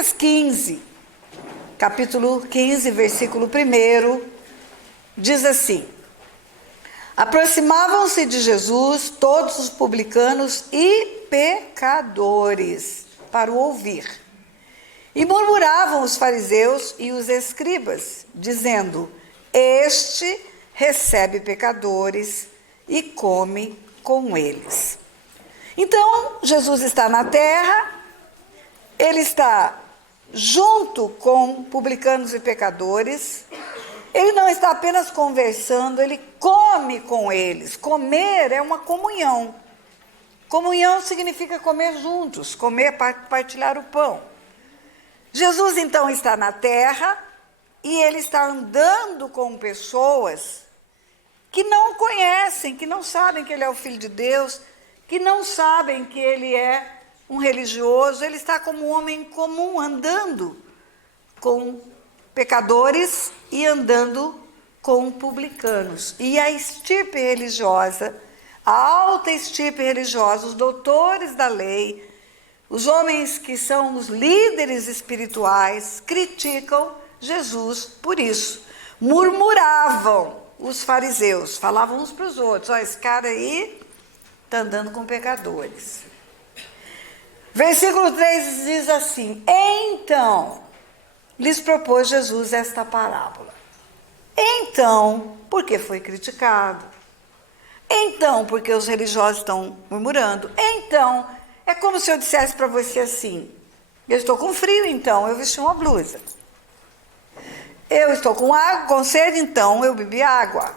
Lucas 15, capítulo 15, versículo 1, diz assim: aproximavam-se de Jesus todos os publicanos e pecadores para o ouvir. E murmuravam os fariseus e os escribas, dizendo: este recebe pecadores e come com eles. Então, Jesus está na terra, ele está junto com publicanos e pecadores, ele não está apenas conversando, ele come com eles. Comer é uma comunhão. Comunhão significa comer juntos, comer, partilhar o pão. Jesus então está na terra e ele está andando com pessoas que não o conhecem, que não sabem que ele é o Filho de Deus, que não sabem que ele é um religioso. Ele está como um homem comum, andando com pecadores e andando com publicanos. E a estirpe religiosa, a alta estirpe religiosa, os doutores da lei, os homens que são os líderes espirituais, criticam Jesus por isso. Murmuravam os fariseus, falavam uns para os outros: ó, esse cara aí está andando com pecadores. Versículo 3 diz assim: então lhes propôs Jesus esta parábola. Então, porque foi criticado. Então, porque os religiosos estão murmurando. Então, é como se eu dissesse para você assim: eu estou com frio, então eu vesti uma blusa. Eu estou com água, com sede, então eu bebi água.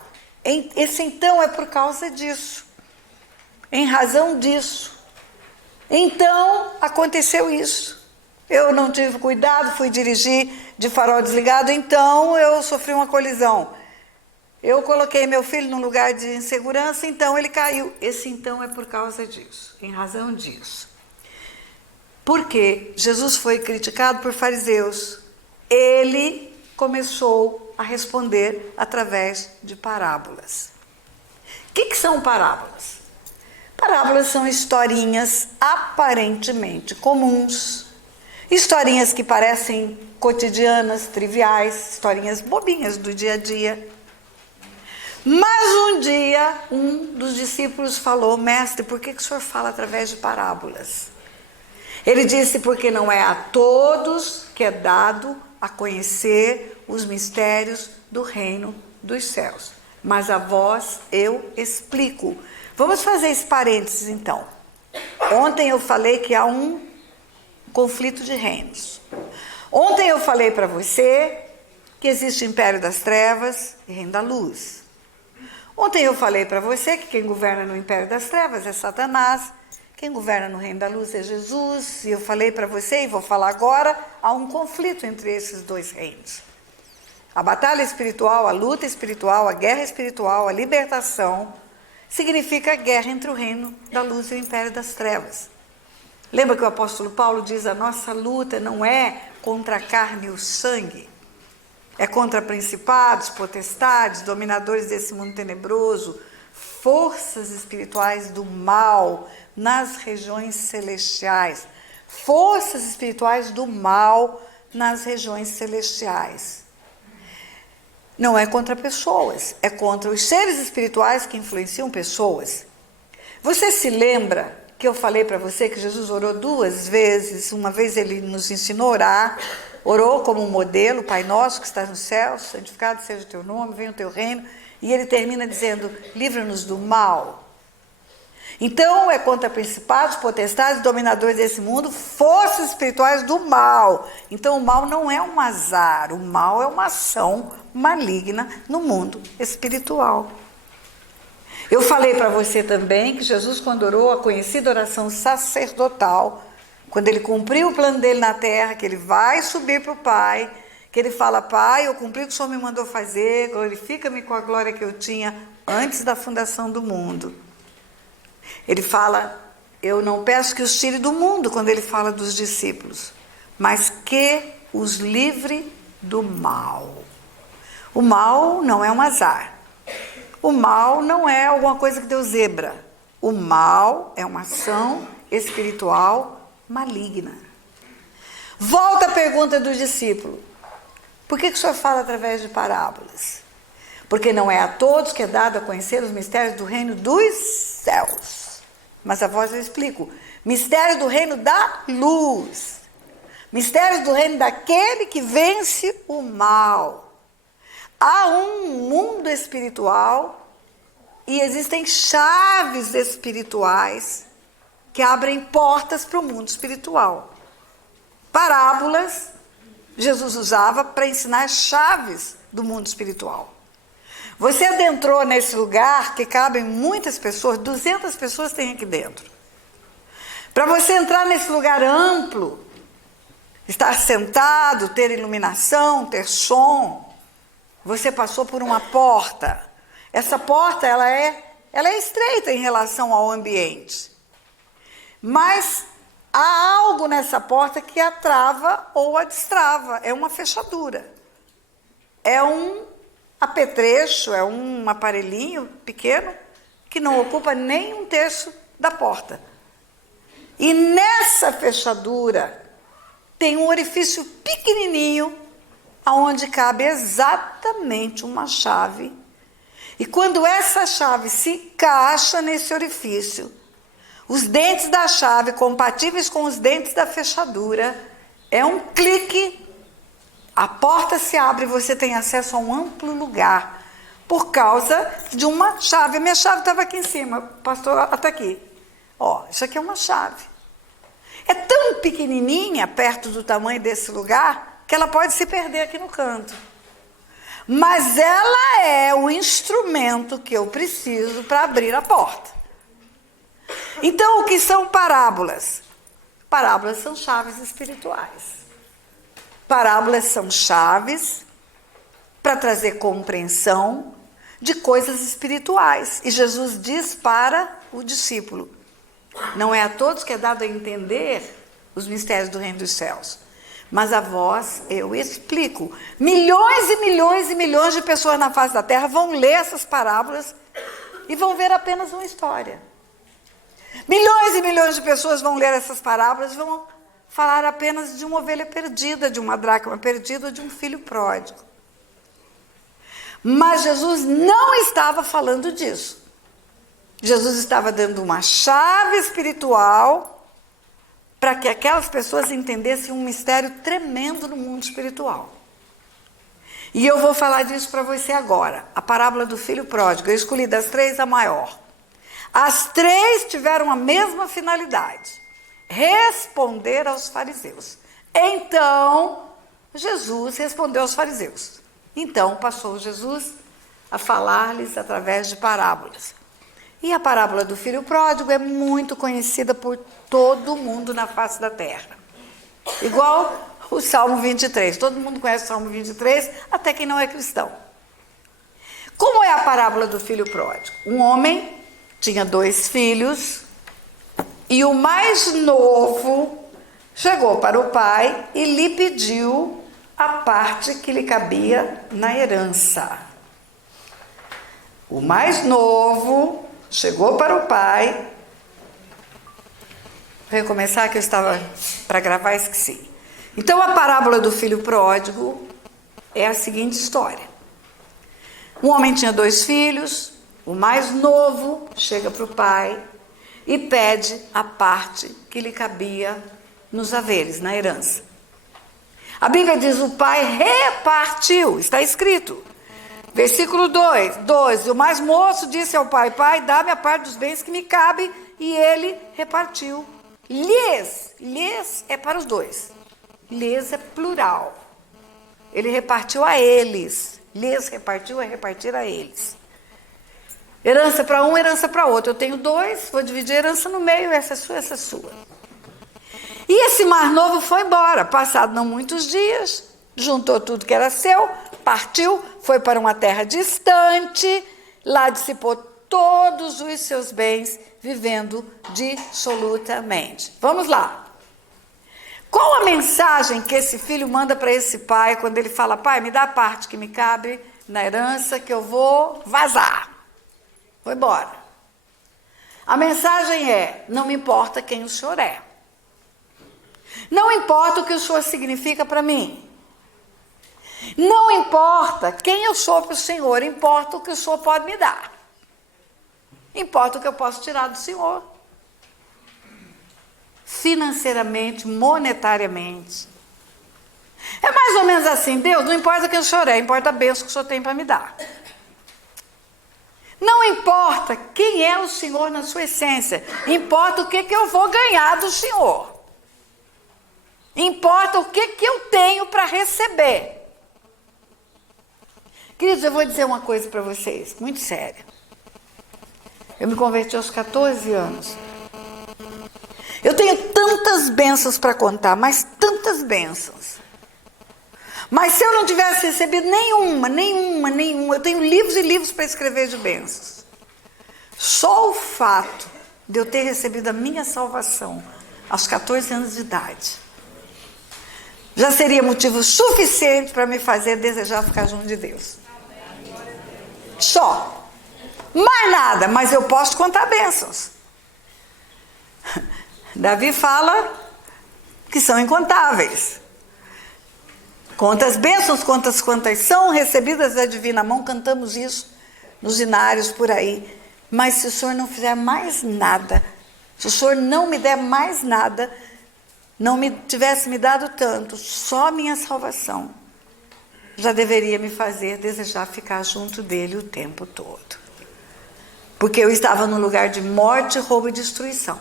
Esse então é por causa disso. Em razão disso. Então, aconteceu isso. Eu não tive cuidado, fui dirigir de farol desligado, então eu sofri uma colisão. Eu coloquei meu filho num lugar de insegurança, então ele caiu. Esse então é por causa disso, em razão disso. Porque Jesus foi criticado por fariseus, ele começou a responder através de parábolas. O que são parábolas? Parábolas são historinhas aparentemente comuns, historinhas que parecem cotidianas, triviais, historinhas bobinhas do dia a dia. Mas um dia, um dos discípulos falou: mestre, por que o senhor fala através de parábolas? Ele disse: porque não é a todos que é dado a conhecer os mistérios do reino dos céus, mas a vós eu explico. Vamos fazer esse parênteses então. Ontem eu falei que há um conflito de reinos. Ontem eu falei para você que existe o império das trevas e reino da luz. Ontem eu falei para você que quem governa no império das trevas é Satanás, quem governa no reino da luz é Jesus. E eu falei para você, e vou falar agora, há um conflito entre esses dois reinos. A batalha espiritual, a luta espiritual, a guerra espiritual, a libertação, significa a guerra entre o reino da luz e o império das trevas. Lembra que o apóstolo Paulo diz: a nossa luta não é contra a carne e o sangue, é contra principados, potestades, dominadores desse mundo tenebroso, forças espirituais do mal nas regiões celestiais. Forças espirituais do mal nas regiões celestiais. Não é contra pessoas, é contra os seres espirituais que influenciam pessoas. Você se lembra que eu falei para você que Jesus orou 2 vezes? Uma vez ele nos ensinou a orar, orou como um modelo: Pai nosso que estás no céu, santificado seja o teu nome, venha o teu reino. E ele termina dizendo: livra-nos do mal. Então é contra principados, potestades, dominadores desse mundo, forças espirituais do mal. Então o mal não é um azar, o mal é uma ação maligna no mundo espiritual. Eu falei para você também que Jesus, quando orou a conhecida oração sacerdotal, quando ele cumpriu o plano dele na terra, que ele vai subir para o Pai, que ele fala: Pai, eu cumpri o que o Senhor me mandou fazer, glorifica-me com a glória que eu tinha antes da fundação do mundo. Ele fala: eu não peço que os tire do mundo, quando ele fala dos discípulos, mas que os livre do mal. O mal não é um azar. O mal não é alguma coisa que deu zebra. O mal é uma ação espiritual maligna. Volta a pergunta do discípulo. Por que o Senhor fala através de parábolas? Porque não é a todos que é dado a conhecer os mistérios do reino dos céus. Mas a vós eu explico. Mistério do reino da luz. Mistério do reino daquele que vence o mal. Há um mundo espiritual e existem chaves espirituais que abrem portas para o mundo espiritual. Parábolas, Jesus usava para ensinar chaves do mundo espiritual. Você adentrou nesse lugar que cabem muitas pessoas, 200 pessoas tem aqui dentro. Para você entrar nesse lugar amplo, estar sentado, ter iluminação, ter som, você passou por uma porta. Essa porta, ela é estreita em relação ao ambiente. Mas há algo nessa porta que a trava ou a destrava. É uma fechadura. É um apetrecho, é um aparelhinho pequeno que não ocupa nem um terço da porta. E nessa fechadura tem um orifício pequenininho aonde cabe exatamente uma chave. E quando essa chave se encaixa nesse orifício, os dentes da chave compatíveis com os dentes da fechadura, é um clique, a porta se abre e você tem acesso a um amplo lugar, por causa de uma chave. A minha chave estava aqui em cima, pastor, até aqui. Ó, isso aqui é uma chave. É tão pequenininha, perto do tamanho desse lugar, que ela pode se perder aqui no canto. Mas ela é o instrumento que eu preciso para abrir a porta. Então, o que são parábolas? Parábolas são chaves espirituais. Parábolas são chaves para trazer compreensão de coisas espirituais. E Jesus diz para o discípulo: não é a todos que é dado a entender os mistérios do reino dos céus, mas a vós eu explico. Milhões e milhões e milhões de pessoas na face da terra vão ler essas parábolas e vão ver apenas uma história. Milhões e milhões de pessoas vão ler essas parábolas e vão falar apenas de uma ovelha perdida, de uma dracma perdida, de um filho pródigo. Mas Jesus não estava falando disso. Jesus estava dando uma chave espiritual para que aquelas pessoas entendessem um mistério tremendo no mundo espiritual. E eu vou falar disso para você agora. A parábola do filho pródigo, eu escolhi das três a maior. As três tiveram a mesma finalidade: responder aos fariseus. Então, Jesus respondeu aos fariseus. Então, passou Jesus a falar-lhes através de parábolas. E a parábola do filho pródigo é muito conhecida por todo mundo na face da terra. Igual o Salmo 23. Todo mundo conhece o Salmo 23, até quem não é cristão. Como é a parábola do filho pródigo? Um homem tinha 2 filhos e o mais novo chegou para o pai e lhe pediu a parte que lhe cabia na herança. O mais novo chegou para o pai. Vou recomeçar, que eu estava para gravar e esqueci. Então, a parábola do filho pródigo é a seguinte história. Um homem tinha 2 filhos, o mais novo chega para o pai e pede a parte que lhe cabia nos haveres, na herança. A Bíblia diz: o pai repartiu, está escrito. Versículo 2, o mais moço disse ao pai: pai, dá-me a parte dos bens que me cabe, e ele repartiu. Lhes é para os 2. Lhes é plural. Ele repartiu a eles. Lhes repartiu é repartir a eles. Herança para um, herança para outro. Eu tenho 2, vou dividir a herança no meio, essa é sua, essa é sua. E esse mais novo foi embora. Passado não muitos dias, juntou tudo que era seu, partiu, foi para uma terra distante, lá dissipou todos os seus bens, vivendo dissolutamente. Vamos lá. Qual a mensagem que esse filho manda para esse pai quando ele fala: pai, me dá a parte que me cabe na herança, que eu vou vazar, vou embora? A mensagem é: não me importa quem o senhor é. Não importa o que o Senhor significa para mim. Não importa quem eu sou para o Senhor, importa o que o Senhor pode me dar. Importa o que eu posso tirar do Senhor. Financeiramente, monetariamente. É mais ou menos assim, Deus, não importa quem o Senhor é, importa a bênção que o Senhor tem para me dar. Não importa quem é o Senhor na sua essência, importa o que eu vou ganhar do Senhor. Importa o que eu tenho para receber. Queridos, eu vou dizer uma coisa para vocês, muito séria. Eu me converti aos 14 anos. Eu tenho tantas bênçãos para contar, mas tantas bênçãos. Mas se eu não tivesse recebido nenhuma, eu tenho livros e livros para escrever de bênçãos. Só o fato de eu ter recebido a minha salvação aos 14 anos de idade já seria motivo suficiente para me fazer desejar ficar junto de Deus. Só. Mais nada, mas eu posso contar bênçãos. Davi fala que são incontáveis. Quantas bênçãos, quantas são recebidas da divina mão, cantamos isso nos hinários por aí. Mas se o Senhor não fizer mais nada, se o Senhor não me der mais nada, não me tivesse me dado tanto, só a minha salvação já deveria me fazer desejar ficar junto dele o tempo todo. Porque eu estava num lugar de morte, roubo e destruição.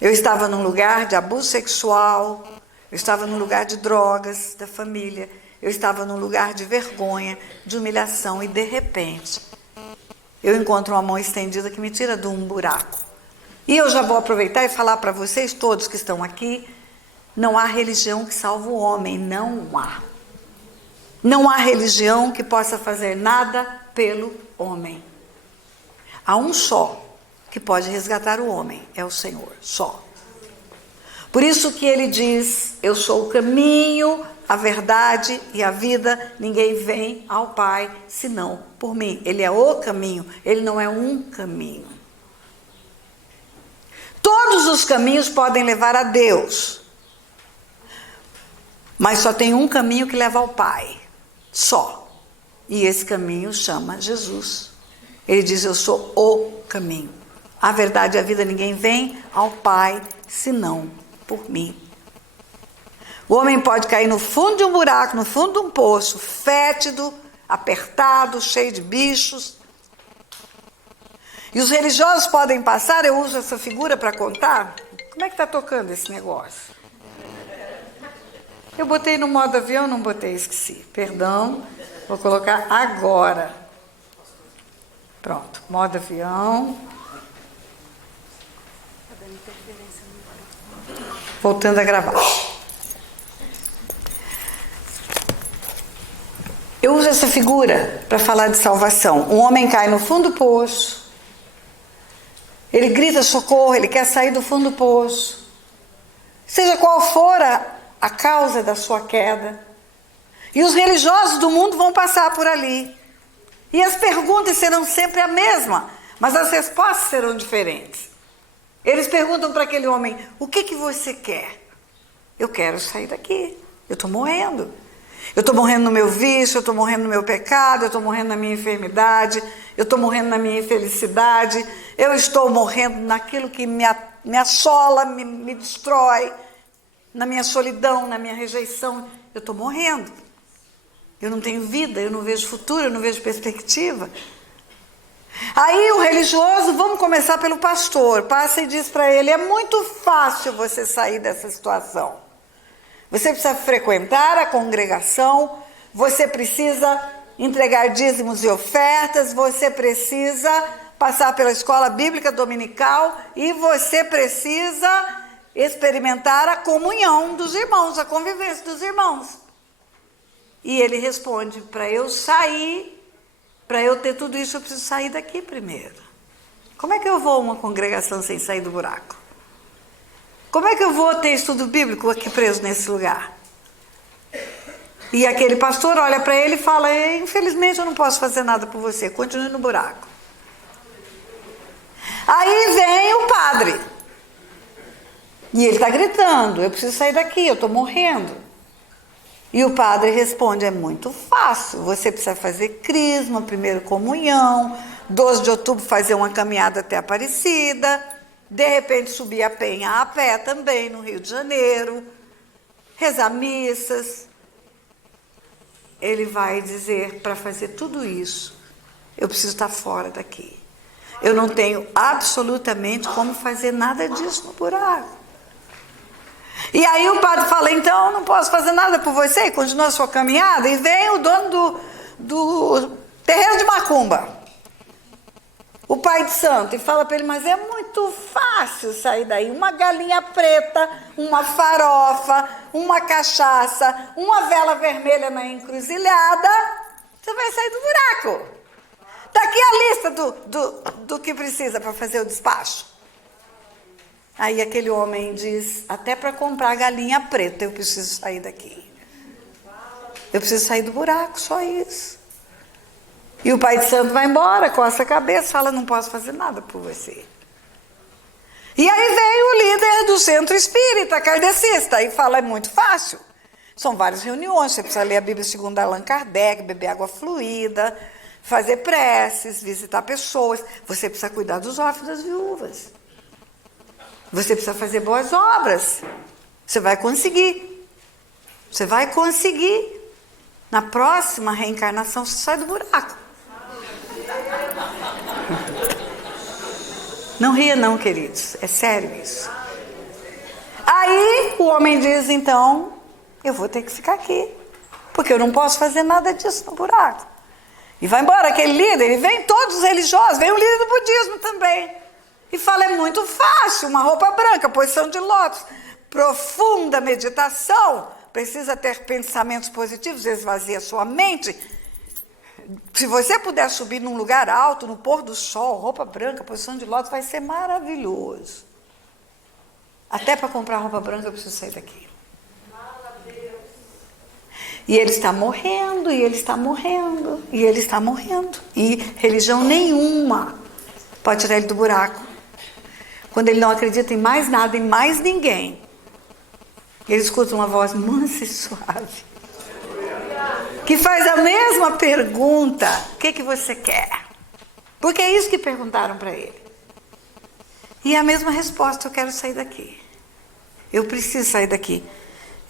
Eu estava num lugar de abuso sexual, eu estava num lugar de drogas da família, eu estava num lugar de vergonha, de humilhação, e de repente eu encontro uma mão estendida que me tira de um buraco. E eu já vou aproveitar e falar para vocês, todos que estão aqui, não há religião que salve o homem, não há. Não há religião que possa fazer nada pelo homem. Há um só que pode resgatar o homem, é o Senhor, só. Por isso que ele diz, eu sou o caminho, a verdade e a vida, ninguém vem ao Pai senão por mim. Ele é o caminho, ele não é um caminho. Todos os caminhos podem levar a Deus, mas só tem um caminho que leva ao Pai, só. E esse caminho chama Jesus. Ele diz, eu sou o caminho. A verdade e a vida, ninguém vem ao Pai senão por mim. O homem pode cair no fundo de um buraco, no fundo de um poço, fétido, apertado, cheio de bichos. E os religiosos podem passar, eu uso essa figura para contar. Como é que está tocando esse negócio? Eu botei no modo avião, não botei, esqueci. Perdão, vou colocar agora. Pronto, modo avião. Voltando a gravar. Eu uso essa figura para falar de salvação. Um homem cai no fundo do poço. Ele grita socorro, ele quer sair do fundo do poço. Seja qual for a causa da sua queda. E os religiosos do mundo vão passar por ali. E as perguntas serão sempre a mesma, mas as respostas serão diferentes. Eles perguntam para aquele homem, o que você quer? Eu quero sair daqui, eu estou morrendo. Eu estou morrendo no meu vício, eu estou morrendo no meu pecado, eu estou morrendo na minha enfermidade, eu estou morrendo na minha infelicidade, eu estou morrendo naquilo que me assola, me destrói, na minha solidão, na minha rejeição. Eu estou morrendo. Eu não tenho vida, eu não vejo futuro, eu não vejo perspectiva. Aí o religioso, vamos começar pelo pastor, passa e diz para ele, é muito fácil você sair dessa situação. Você precisa frequentar a congregação, você precisa entregar dízimos e ofertas, você precisa passar pela escola bíblica dominical e você precisa experimentar a comunhão dos irmãos, a convivência dos irmãos. E ele responde, para eu sair, para eu ter tudo isso, eu preciso sair daqui primeiro. Como é que eu vou a uma congregação sem sair do buraco? Como é que eu vou ter estudo bíblico aqui preso nesse lugar? E aquele pastor olha para ele e fala, infelizmente eu não posso fazer nada por você, continue no buraco. Aí vem o padre. E ele está gritando, eu preciso sair daqui, eu estou morrendo. E o padre responde, é muito fácil, você precisa fazer crisma, primeiro comunhão, 12 de outubro fazer uma caminhada até Aparecida, de repente subir a Penha a pé também, no Rio de Janeiro, rezar missas. Ele vai dizer, para fazer tudo isso, eu preciso estar fora daqui. Eu não tenho absolutamente como fazer nada disso no buraco. E aí o padre fala, então eu não posso fazer nada por você, e continua a sua caminhada, e vem o dono do terreiro de macumba, o pai de santo, e fala para ele, mas é muito fácil sair daí, uma galinha preta, uma farofa, uma cachaça, uma vela vermelha na encruzilhada, você vai sair do buraco. Está aqui a lista do que precisa para fazer o despacho. Aí aquele homem diz, até para comprar galinha preta eu preciso sair daqui. Eu preciso sair do buraco, só isso. E o pai de santo vai embora, coça a cabeça, fala, não posso fazer nada por você. E aí veio o líder do centro espírita, kardecista, e fala, é muito fácil. São várias reuniões, você precisa ler a Bíblia segundo Allan Kardec, beber água fluida, fazer preces, visitar pessoas. Você precisa cuidar dos órfãos e das viúvas. Você precisa fazer boas obras. Você vai conseguir. Você vai conseguir. Na próxima reencarnação, você sai do buraco. Não ria não, queridos. É sério isso. Aí o homem diz, então, eu vou ter que ficar aqui. Porque eu não posso fazer nada disso no buraco. E vai embora aquele líder, e vem todos os religiosos, vem o líder do budismo também. E fala, é muito fácil, uma roupa branca, posição de lótus, profunda meditação, precisa ter pensamentos positivos, esvazia sua mente. Se você puder subir num lugar alto, no pôr do sol, roupa branca, posição de lótus, vai ser maravilhoso. Até para comprar roupa branca eu preciso sair daqui. E ele está morrendo, e ele está morrendo, e ele está morrendo. E religião nenhuma pode tirar ele do buraco. Quando ele não acredita em mais nada, em mais ninguém, ele escuta uma voz mansa e suave, que faz a mesma pergunta, o que você quer? Porque é isso que perguntaram para ele. E a mesma resposta, eu quero sair daqui. Eu preciso sair daqui.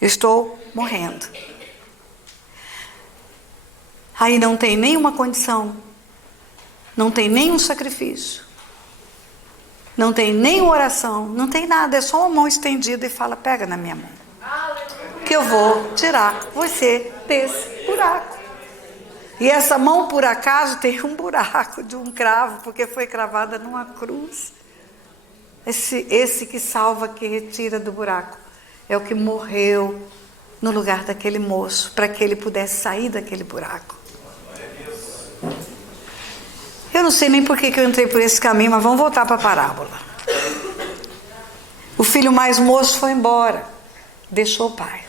Eu estou morrendo. Aí não tem nenhuma condição, não tem nenhum sacrifício, não tem nenhuma oração, não tem nada, é só uma mão estendida e fala, pega na minha mão, que eu vou tirar você desse buraco. E essa mão, por acaso, tem um buraco de um cravo, porque foi cravada numa cruz. Esse que salva, que retira do buraco, é o que morreu no lugar daquele moço, para que ele pudesse sair daquele buraco. Eu não sei nem por que eu entrei por esse caminho, mas vamos voltar para a parábola. O filho mais moço foi embora, deixou o pai.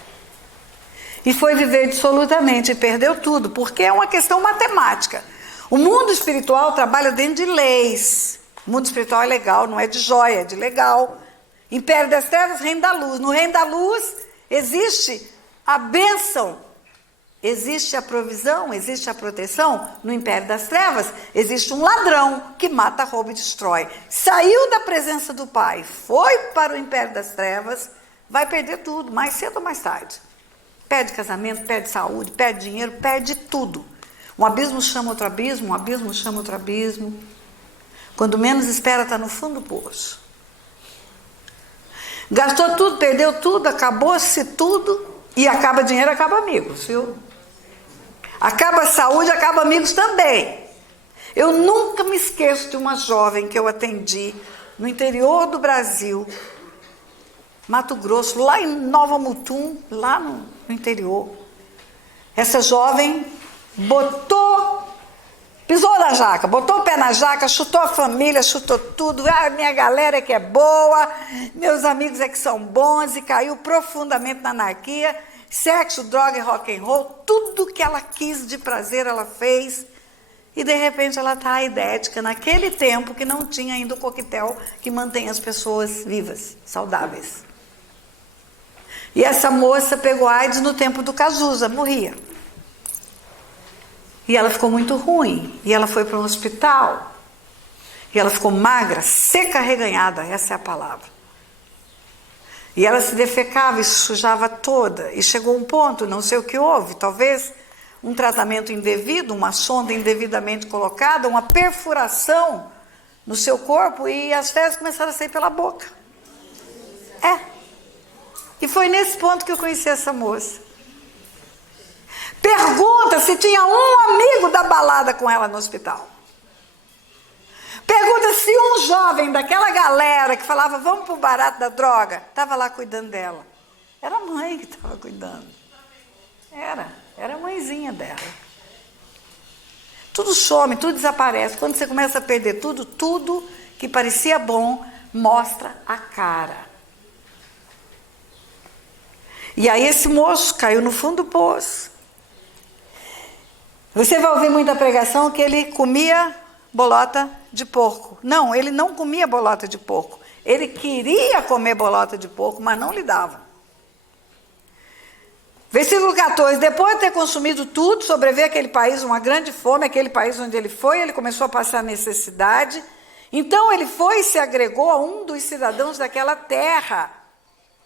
E foi viver dissolutamente, e perdeu tudo, porque é uma questão matemática. O mundo espiritual trabalha dentro de leis. O mundo espiritual é legal, não é de joia, é de legal. Império das Trevas, Reino da Luz. No Reino da Luz existe a bênção. Existe a provisão, existe a proteção. No Império das Trevas existe um ladrão que mata, rouba e destrói. Saiu da presença do Pai, foi para o Império das Trevas, vai perder tudo, mais cedo ou mais tarde. Perde casamento, perde saúde, perde dinheiro, perde tudo. Um abismo chama outro abismo, um abismo chama outro abismo. Quando menos espera, está no fundo do poço. Gastou tudo, perdeu tudo, acabou-se tudo. E acaba dinheiro, acaba amigos, viu? Acaba saúde, acaba amigos também. Eu nunca me esqueço de uma jovem que eu atendi no interior do Brasil, Mato Grosso, lá em Nova Mutum, lá no interior. Essa jovem pisou na jaca, botou o pé na jaca, chutou a família, chutou tudo. Ah, minha galera é que é boa, meus amigos é que são bons, e caiu profundamente na anarquia. Sexo, droga e rock and roll, tudo que ela quis de prazer ela fez. E de repente ela está aidética naquele tempo que não tinha ainda o coquetel que mantém as pessoas vivas, saudáveis. E essa moça pegou AIDS no tempo do Cazuza, morria. E ela ficou muito ruim. E ela foi para um hospital. E ela ficou magra, seca, reganhada, essa é a palavra. E ela se defecava e se sujava toda. E chegou um ponto, não sei o que houve, talvez um tratamento indevido, uma sonda indevidamente colocada, uma perfuração no seu corpo e as fezes começaram a sair pela boca. E foi nesse ponto que eu conheci essa moça. Pergunta se tinha um amigo da balada com ela no hospital. Pergunta se um jovem daquela galera que falava vamos pro barato da droga, estava lá cuidando dela. Era a mãe que estava cuidando. Era a mãezinha dela. Tudo some, tudo desaparece. Quando você começa a perder tudo que parecia bom, mostra a cara. E aí esse moço caiu no fundo do poço. Você vai ouvir muita pregação que ele comia bolota de porco. Não, ele não comia bolota de porco. Ele queria comer bolota de porco, mas não lhe dava. Versículo 14, depois de ter consumido tudo, sobreveio aquele país uma grande fome, aquele país onde ele foi, ele começou a passar necessidade. Então ele foi e se agregou a um dos cidadãos daquela terra.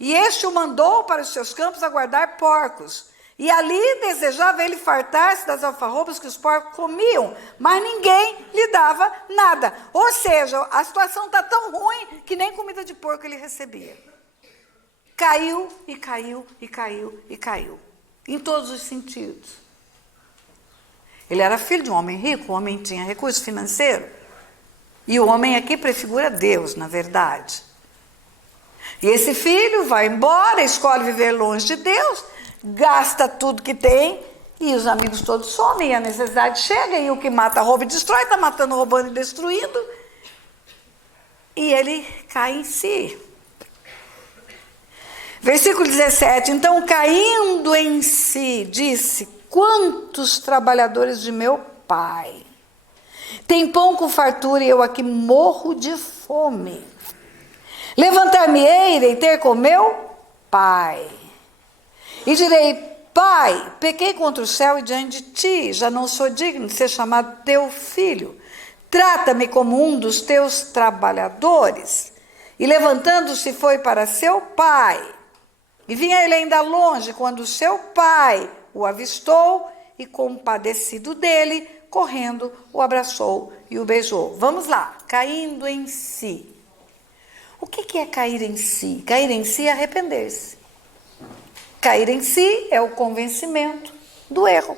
E este o mandou para os seus campos a guardar porcos. E ali desejava ele fartar-se das alfarrobas que os porcos comiam, mas ninguém lhe dava nada. Ou seja, a situação está tão ruim que nem comida de porco ele recebia. Caiu e caiu e caiu e caiu. Em todos os sentidos. Ele era filho de um homem rico, o homem tinha recurso financeiro. E o homem aqui prefigura Deus, na verdade. E esse filho vai embora, escolhe viver longe de Deus, gasta tudo que tem, e os amigos todos somem, e a necessidade chega, e o que mata, rouba e destrói, está matando, roubando e destruindo. E ele cai em si. Versículo 17, então caindo em si, disse, quantos trabalhadores de meu pai tem pão com fartura e eu aqui morro de fome. Levantar-me-ei, irei ter com meu pai. E direi, pai, pequei contra o céu e diante de ti, já não sou digno de ser chamado teu filho. Trata-me como um dos teus trabalhadores. E levantando-se foi para seu pai. E vinha ele ainda longe, quando seu pai o avistou e, compadecido dele, correndo, o abraçou e o beijou. Vamos lá, caindo em si. O que é cair em si? Cair em si é arrepender-se. Cair em si é o convencimento do erro.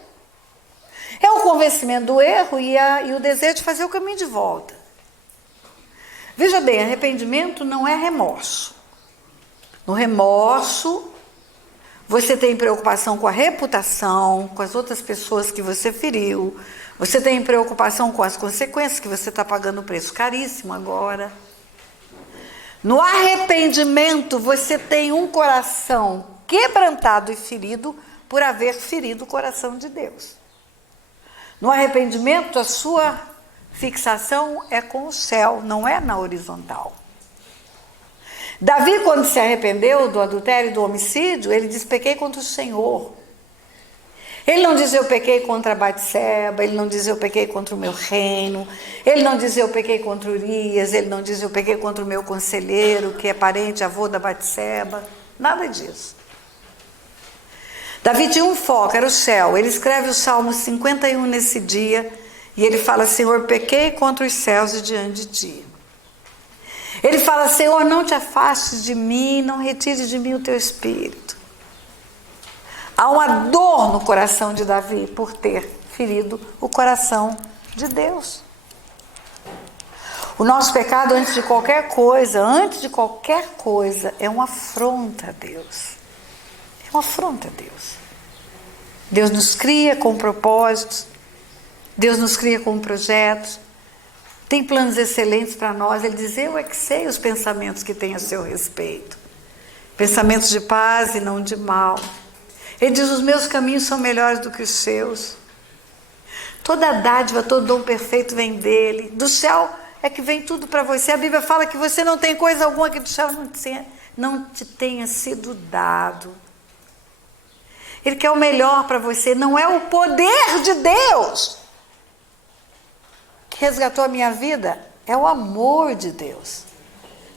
É o convencimento do erro e o desejo de fazer o caminho de volta. Veja bem, arrependimento não é remorso. No remorso, você tem preocupação com a reputação, com as outras pessoas que você feriu. Você tem preocupação com as consequências, que você está pagando um preço caríssimo agora. No arrependimento, você tem um coração quebrantado e ferido por haver ferido o coração de Deus. No arrependimento, a sua fixação é com o céu, não é na horizontal. Davi, quando se arrependeu do adultério e do homicídio, ele diz, pequei contra o Senhor. Ele não diz, eu pequei contra Batseba, ele não diz, eu pequei contra o meu reino, ele não diz, eu pequei contra Urias, ele não diz, eu pequei contra o meu conselheiro, que é parente, avô da Batseba, nada disso. Davi tinha um foco, era o céu. Ele escreve o Salmo 51 nesse dia, e ele fala, Senhor, pequei contra os céus e diante de ti. Ele fala, Senhor, não te afastes de mim, não retire de mim o teu espírito. Há uma dor no coração de Davi por ter ferido o coração de Deus. O nosso pecado, antes de qualquer coisa, é uma afronta a Deus. É uma afronta a Deus. Deus nos cria com propósitos, Deus nos cria com projetos, tem planos excelentes para nós. Ele diz, eu é que sei os pensamentos que tem a seu respeito. Pensamentos de paz e não de mal. Ele diz, os meus caminhos são melhores do que os seus. Toda dádiva, todo dom perfeito vem dele. Do céu é que vem tudo para você. A Bíblia fala que você não tem coisa alguma que do céu não não te tenha sido dado. Ele quer o melhor para você. Não é o poder de Deus que resgatou a minha vida, é o amor de Deus.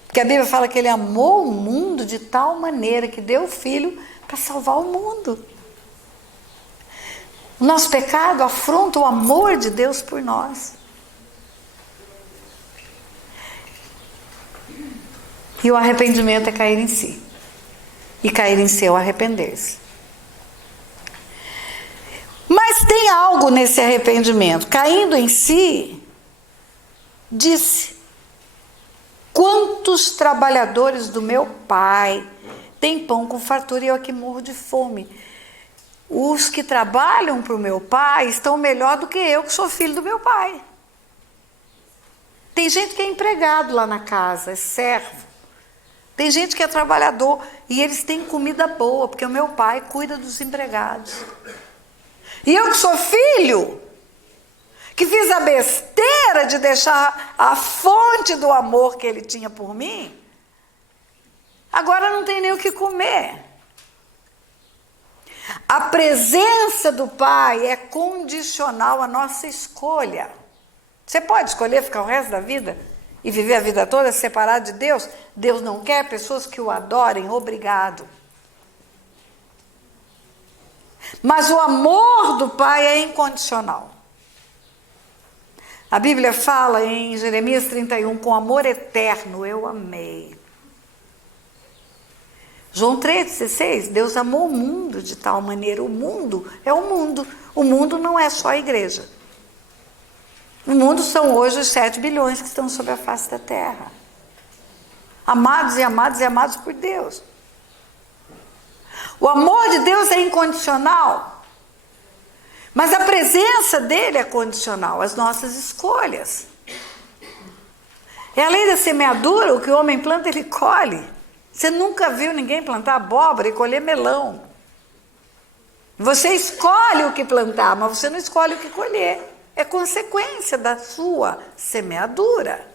Porque a Bíblia fala que ele amou o mundo de tal maneira que deu o Filho para salvar o mundo. O nosso pecado afronta o amor de Deus por nós. E o arrependimento é cair em si. E cair em si é o arrepender-se. Mas tem algo nesse arrependimento. Caindo em si, disse: quantos trabalhadores do meu pai têm pão com fartura e eu aqui morro de fome? Os que trabalham para o meu pai estão melhor do que eu, que sou filho do meu pai. Tem gente que é empregado lá na casa, é servo. Tem gente que é trabalhador e eles têm comida boa, porque o meu pai cuida dos empregados. E eu que sou filho, que fiz a besteira de deixar a fonte do amor que ele tinha por mim, agora não tem nem o que comer. A presença do Pai é condicional à nossa escolha. Você pode escolher ficar o resto da vida e viver a vida toda separado de Deus? Deus não quer pessoas que o adorem, obrigado. Mas o amor do Pai é incondicional. A Bíblia fala em Jeremias 31, com amor eterno eu amei. João 3,16, Deus amou o mundo de tal maneira. O mundo é o mundo. O mundo não é só a igreja. O mundo são hoje os 7 bilhões que estão sobre a face da terra. Amados e amados e amados por Deus. O amor de Deus é incondicional. Mas a presença dele é condicional, as nossas escolhas. É a lei da semeadura, o que o homem planta, ele colhe. Você nunca viu ninguém plantar abóbora e colher melão. Você escolhe o que plantar, mas você não escolhe o que colher. É consequência da sua semeadura.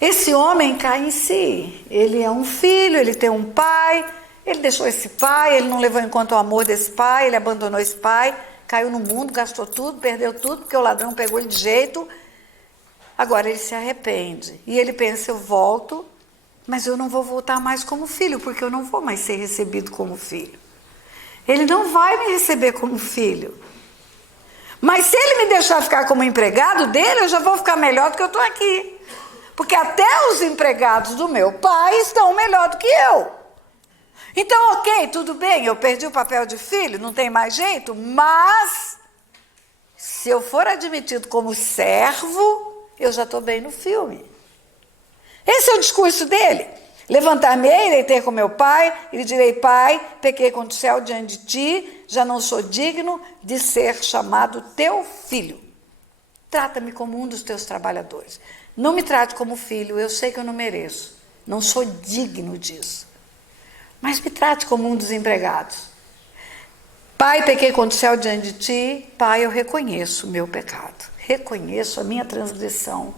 Esse homem cai em si. Ele é um filho, ele tem um pai, ele deixou esse pai, ele não levou em conta o amor desse pai, ele abandonou esse pai, caiu no mundo, gastou tudo, perdeu tudo, porque o ladrão pegou ele de jeito. Agora ele se arrepende. E ele pensa, eu volto, mas eu não vou voltar mais como filho, porque eu não vou mais ser recebido como filho. Ele não vai me receber como filho. Mas se ele me deixar ficar como empregado dele, eu já vou ficar melhor do que eu estou aqui. Porque até os empregados do meu pai estão melhor do que eu. Então, ok, tudo bem, eu perdi o papel de filho, não tem mais jeito, mas se eu for admitido como servo, eu já estou bem no filme. Esse é o discurso dele. Levantar-me-ei, irei ter com meu pai, e lhe direi, pai, pequei contra o céu diante de ti, já não sou digno de ser chamado teu filho. Trata-me como um dos teus trabalhadores. Não me trate como filho, eu sei que eu não mereço. Não sou digno disso. Mas me trate como um dos empregados. Pai, pequei contra o céu diante de ti, pai, eu reconheço o meu pecado. Reconheço a minha transgressão.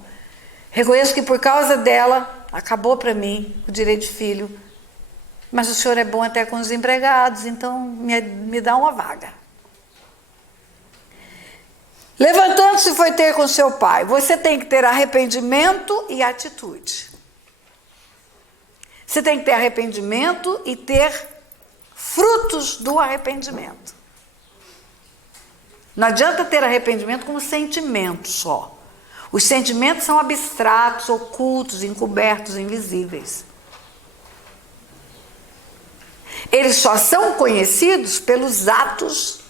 Reconheço que por causa dela acabou para mim o direito de filho. Mas o Senhor é bom até com os empregados, então me dá uma vaga. Levantando-se foi ter com seu pai. Você tem que ter arrependimento e atitude. Você tem que ter arrependimento e ter frutos do arrependimento. Não adianta ter arrependimento como sentimento só. Os sentimentos são abstratos, ocultos, encobertos, invisíveis. Eles só são conhecidos pelos atos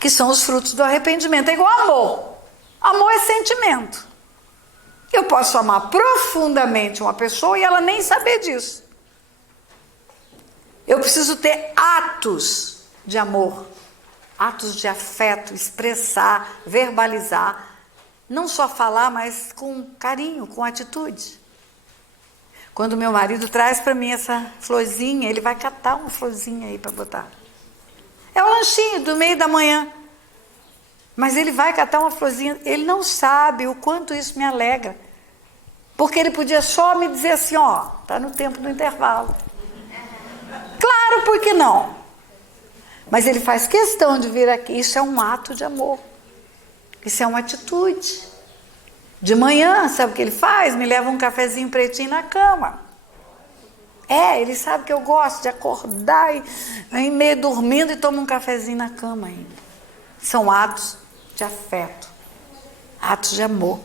que são os frutos do arrependimento. É igual amor. Amor é sentimento. Eu posso amar profundamente uma pessoa e ela nem saber disso. Eu preciso ter atos de amor, atos de afeto, expressar, verbalizar. Não só falar, mas com carinho, com atitude. Quando meu marido traz para mim essa florzinha, ele vai catar uma florzinha aí para botar. É o lanchinho do meio da manhã. Mas ele vai catar uma florzinha. Ele não sabe o quanto isso me alegra. Porque ele podia só me dizer assim, ó, está no tempo do intervalo. Claro, por que não? Mas ele faz questão de vir aqui. Isso é um ato de amor. Isso é uma atitude. De manhã, sabe o que ele faz? Me leva um cafezinho pretinho na cama. Ele sabe que eu gosto de acordar e meio dormindo e tomo um cafezinho na cama ainda. São atos de afeto. Atos de amor.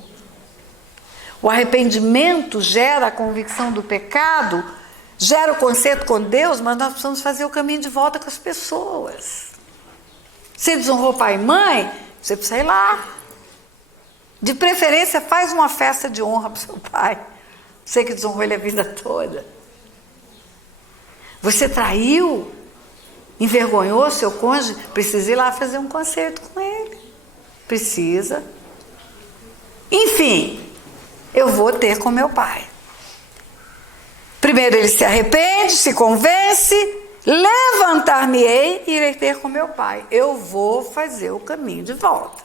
O arrependimento gera a convicção do pecado, gera o conserto com Deus, mas nós precisamos fazer o caminho de volta com as pessoas. Se desonrou pai e mãe, você precisa ir lá. De preferência, faz uma festa de honra para o seu pai. Você que desonrou ele a vida toda. Você traiu, envergonhou seu cônjuge, precisa ir lá fazer um conserto com ele. Precisa. Enfim, eu vou ter com meu pai. Primeiro ele se arrepende, se convence, levantar-me-ei e irei ter com meu pai. Eu vou fazer o caminho de volta.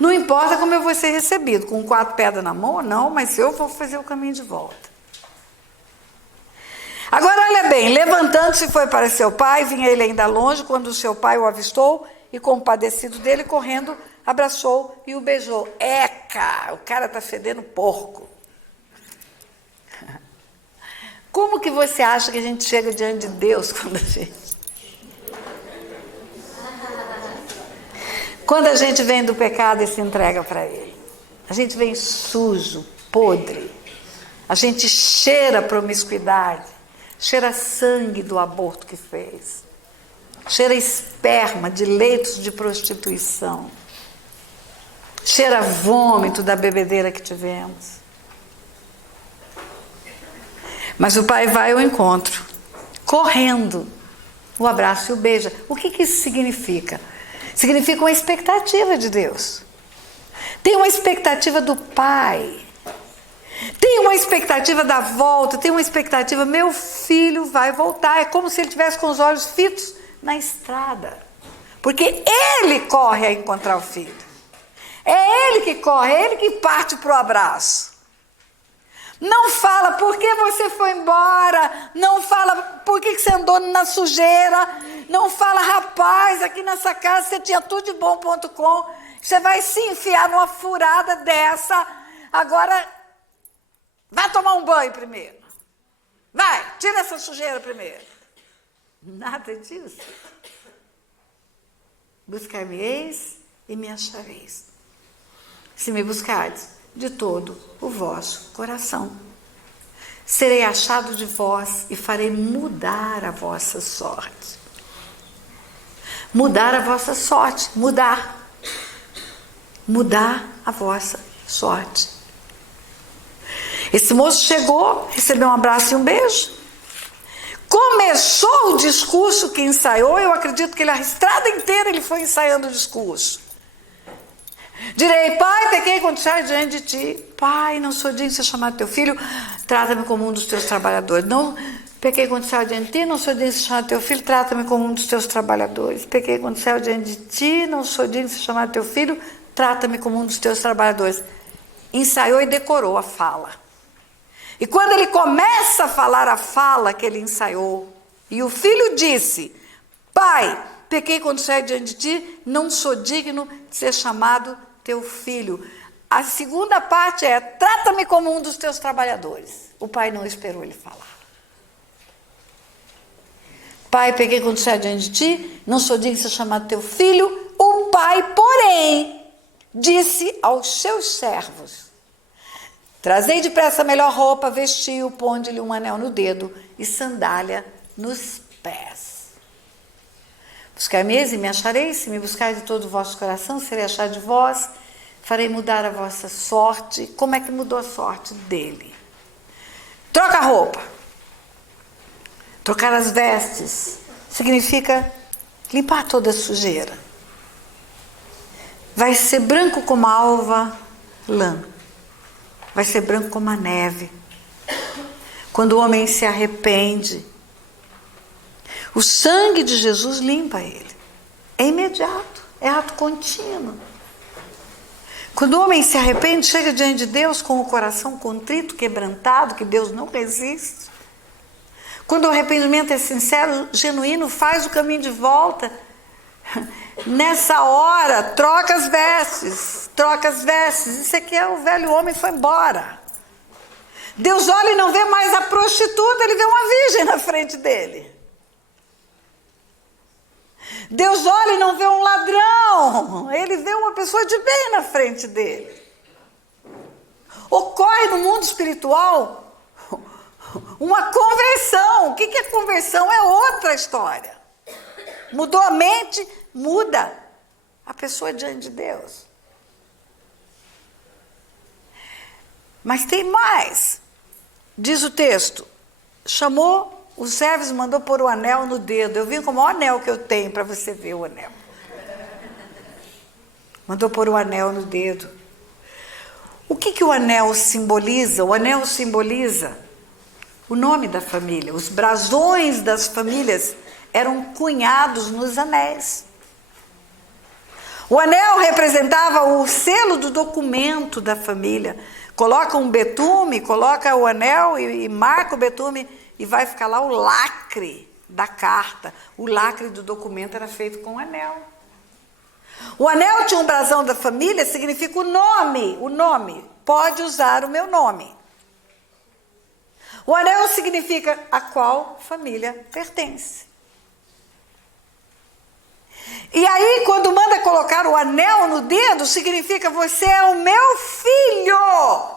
Não importa como eu vou ser recebido, com 4 pedras na mão ou não, mas eu vou fazer o caminho de volta. Agora olha bem, levantando-se foi para seu pai, vinha ele ainda longe, quando o seu pai o avistou e compadecido dele, correndo, abraçou e o beijou. Eca, o cara está fedendo porco. Como que você acha que a gente chega diante de Deus quando a gente vem do pecado e se entrega para Ele? A gente vem sujo, podre. A gente cheira promiscuidade, cheira sangue do aborto que fez, cheira esperma de leitos de prostituição, cheira vômito da bebedeira que tivemos. Mas o pai vai ao encontro, correndo, o abraço e o beija. O que isso significa? Significa uma expectativa de Deus. Tem uma expectativa do pai. Tem uma expectativa da volta, tem uma expectativa, meu filho vai voltar. É como se ele tivesse com os olhos fitos na estrada. Porque ele corre a encontrar o filho. É ele que corre, é ele que parte para o abraço. Não fala por que você foi embora, não fala por que você andou na sujeira, não fala, rapaz, aqui nessa casa você tinha tudo de bom.com, você vai se enfiar numa furada dessa, agora vai tomar um banho primeiro, vai, tira essa sujeira primeiro. Nada disso. Buscar-me-eis e me achareis, se me buscardes de todo o vosso coração. Serei achado de vós e farei mudar a vossa sorte. Mudar a vossa sorte, mudar. Mudar a vossa sorte. Esse moço chegou, recebeu um abraço e um beijo. Começou o discurso que ensaiou, eu acredito que a estrada inteira ele foi ensaiando o discurso. Direi, pai, pequei quando saio diante de ti. Pai, não sou digno de ser chamado teu filho, trata-me como um dos teus trabalhadores. Não, pequei quando saio diante de ti, não sou digno de ser chamado teu filho, trata-me como um dos teus trabalhadores. Pequei quando saio diante de ti, não sou digno de ser chamado teu filho, trata-me como um dos teus trabalhadores. Ensaiou e decorou a fala. E quando ele começa a falar a fala que ele ensaiou, e o filho disse, pai, pequei quando saio diante de ti, não sou digno de ser chamado teu filho. A segunda parte é, trata-me como um dos teus trabalhadores. O pai não esperou ele falar. Pai, peguei quando saio diante de ti, não sou digno de ser chamado teu filho. O pai, porém, disse aos seus servos, trazei depressa a melhor roupa, vestiu, ponde-lhe um anel no dedo e sandália nos pés. Buscar-me-eis e me achareis, se me buscar de todo o vosso coração, serei achado de vós, farei mudar a vossa sorte. Como é que mudou a sorte dele? Troca a roupa. Trocar as vestes significa limpar toda a sujeira. Vai ser branco como a alva lã. Vai ser branco como a neve. Quando o homem se arrepende, o sangue de Jesus limpa ele. É imediato, é ato contínuo. Quando o homem se arrepende, chega diante de Deus com o coração contrito, quebrantado, que Deus não resiste. Quando o arrependimento é sincero, genuíno, faz o caminho de volta. Nessa hora, troca as vestes, troca as vestes. Isso aqui é o velho homem foi embora. Deus olha e não vê mais a prostituta, ele vê uma virgem na frente dele. Deus olha e não vê um ladrão, ele vê uma pessoa de bem na frente dele. Ocorre no mundo espiritual uma conversão. O que é conversão? É outra história. Mudou a mente, muda a pessoa diante de Deus. Mas tem mais. Diz o texto, chamou os servos e mandou pôr o anel no dedo. Eu vim com o maior anel que eu tenho para você ver o anel. Mandou pôr o anel no dedo. O que o anel simboliza? O anel simboliza o nome da família. Os brasões das famílias eram cunhados nos anéis. O anel representava o selo do documento da família. Coloca um betume, coloca o anel e marca o betume e vai ficar lá o lacre da carta. O lacre do documento era feito com o anel. O anel tinha um brasão da família, significa o nome. O nome. Pode usar o meu nome. O anel significa a qual família pertence. E aí, quando manda colocar o anel no dedo, significa você é o meu filho.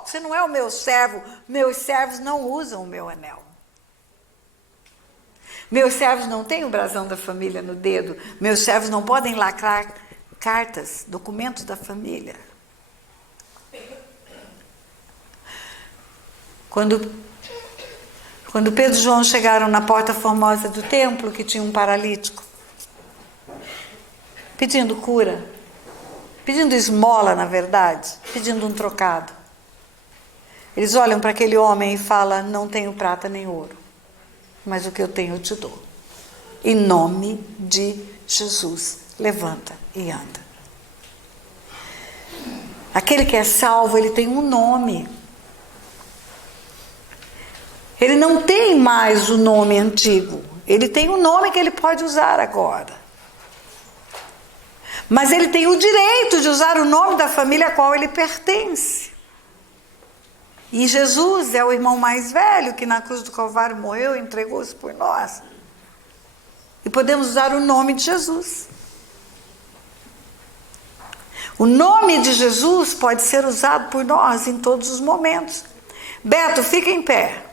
Você não é o meu servo. Meus servos não usam o meu anel. Meus servos não têm o brasão da família no dedo. Meus servos não podem lacrar cartas, documentos da família. Quando Pedro e João chegaram na porta formosa do templo, que tinha um paralítico, pedindo cura, pedindo esmola, na verdade, pedindo um trocado. Eles olham para aquele homem e falam, não tenho prata nem ouro, mas o que eu tenho eu te dou. Em nome de Jesus, levanta e anda. Aquele que é salvo, ele tem um nome. Ele não tem mais o nome antigo. Ele tem um nome que ele pode usar agora. Mas ele tem o direito de usar o nome da família a qual ele pertence. E Jesus é o irmão mais velho que na cruz do Calvário morreu e entregou-se por nós. E podemos usar o nome de Jesus. O nome de Jesus pode ser usado por nós em todos os momentos. Beto, fica em pé.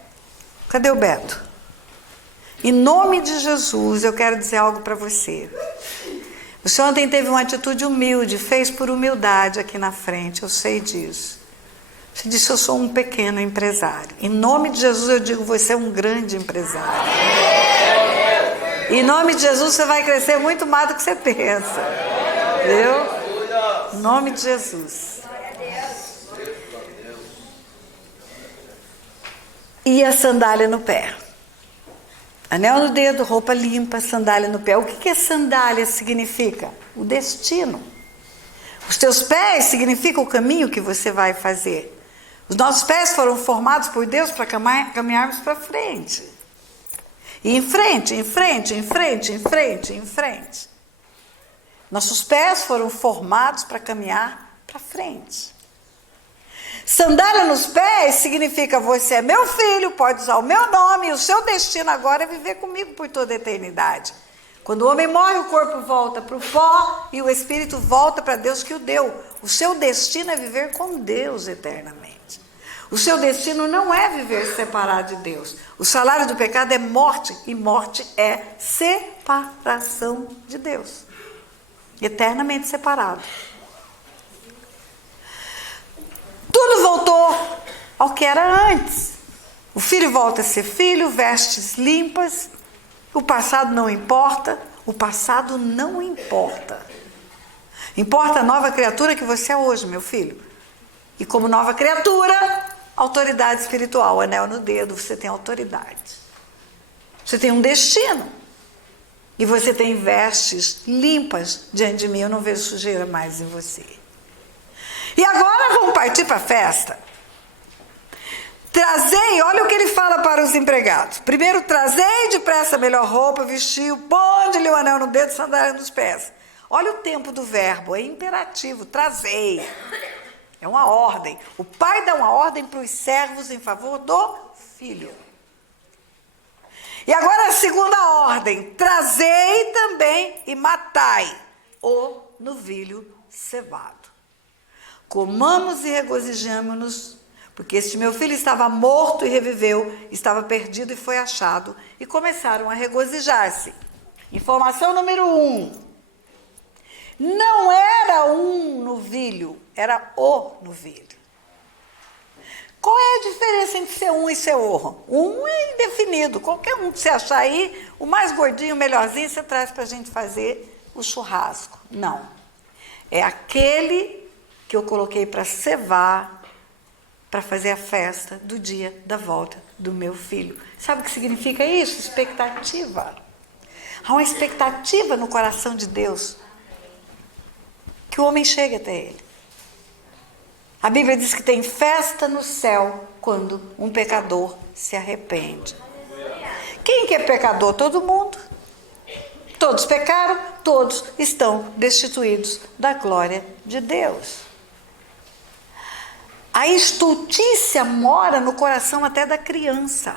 Cadê o Beto? Em nome de Jesus, eu quero dizer algo para você. Você ontem teve uma atitude humilde, fez por humildade aqui na frente, eu sei disso. Você disse, eu sou um pequeno empresário. Em nome de Jesus eu digo, você é um grande empresário. Em nome de Jesus você vai crescer muito mais do que você pensa. Entendeu? Em nome de Jesus. E a sandália no pé. Anel no dedo, roupa limpa, sandália no pé. O que a sandália significa? O destino. Os teus pés significam o caminho que você vai fazer. Os nossos pés foram formados por Deus para caminharmos para frente. E em frente, em frente, em frente, em frente, em frente. Nossos pés foram formados para caminhar para frente. Sandália nos pés significa você é meu filho, pode usar o meu nome, e o seu destino agora é viver comigo por toda a eternidade. Quando o homem morre, o corpo volta para o pó e o espírito volta para Deus que o deu. O seu destino é viver com Deus eternamente. O seu destino não é viver separado de Deus. O salário do pecado é morte, e morte é separação de Deus. Eternamente separado. Tudo voltou ao que era antes. O filho volta a ser filho, vestes limpas. O passado não importa. O passado não importa. Importa a nova criatura que você é hoje, meu filho. E como nova criatura, autoridade espiritual, anel no dedo, você tem autoridade. Você tem um destino. E você tem vestes limpas diante de mim. Eu não vejo sujeira mais em você. E agora vamos partir para a festa. Trazei, olha o que ele fala para os empregados. Primeiro, trazei depressa a melhor roupa, vestiu, ponde-lhe o anel no dedo e sandália nos pés. Olha o tempo do verbo, é imperativo, trazei. É uma ordem. O pai dá uma ordem para os servos em favor do filho. E agora a segunda ordem, trazei também e matai o novilho cevado. Comamos e regozijamo-nos, porque este meu filho estava morto e reviveu, estava perdido e foi achado. E começaram a regozijar-se. Informação número 1. Não era um novilho, era o novilho. Qual é a diferença entre ser um e ser o? Um é indefinido. Qualquer um que você achar aí, o mais gordinho, o melhorzinho, você traz para a gente fazer o churrasco. Não. É aquele que eu coloquei para cevar, para fazer a festa do dia da volta do meu filho. Sabe o que significa isso? Expectativa. Há uma expectativa no coração de Deus que o homem chegue até ele. A Bíblia diz que tem festa no céu quando um pecador se arrepende. Quem que é pecador? Todo mundo. Todos pecaram, todos estão destituídos da glória de Deus. A estultícia mora no coração até da criança.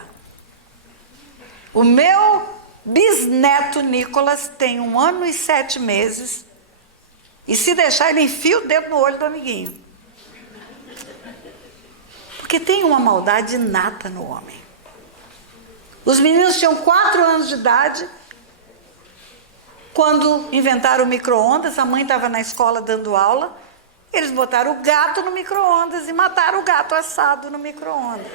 O meu bisneto Nicolas tem 1 ano e 7 meses e se deixar ele enfia o dedo no olho do amiguinho. Porque tem uma maldade inata no homem. Os meninos tinham 4 anos de idade quando inventaram o micro-ondas. A mãe estava na escola dando aula. Eles botaram o gato no micro-ondas e mataram o gato assado no micro-ondas.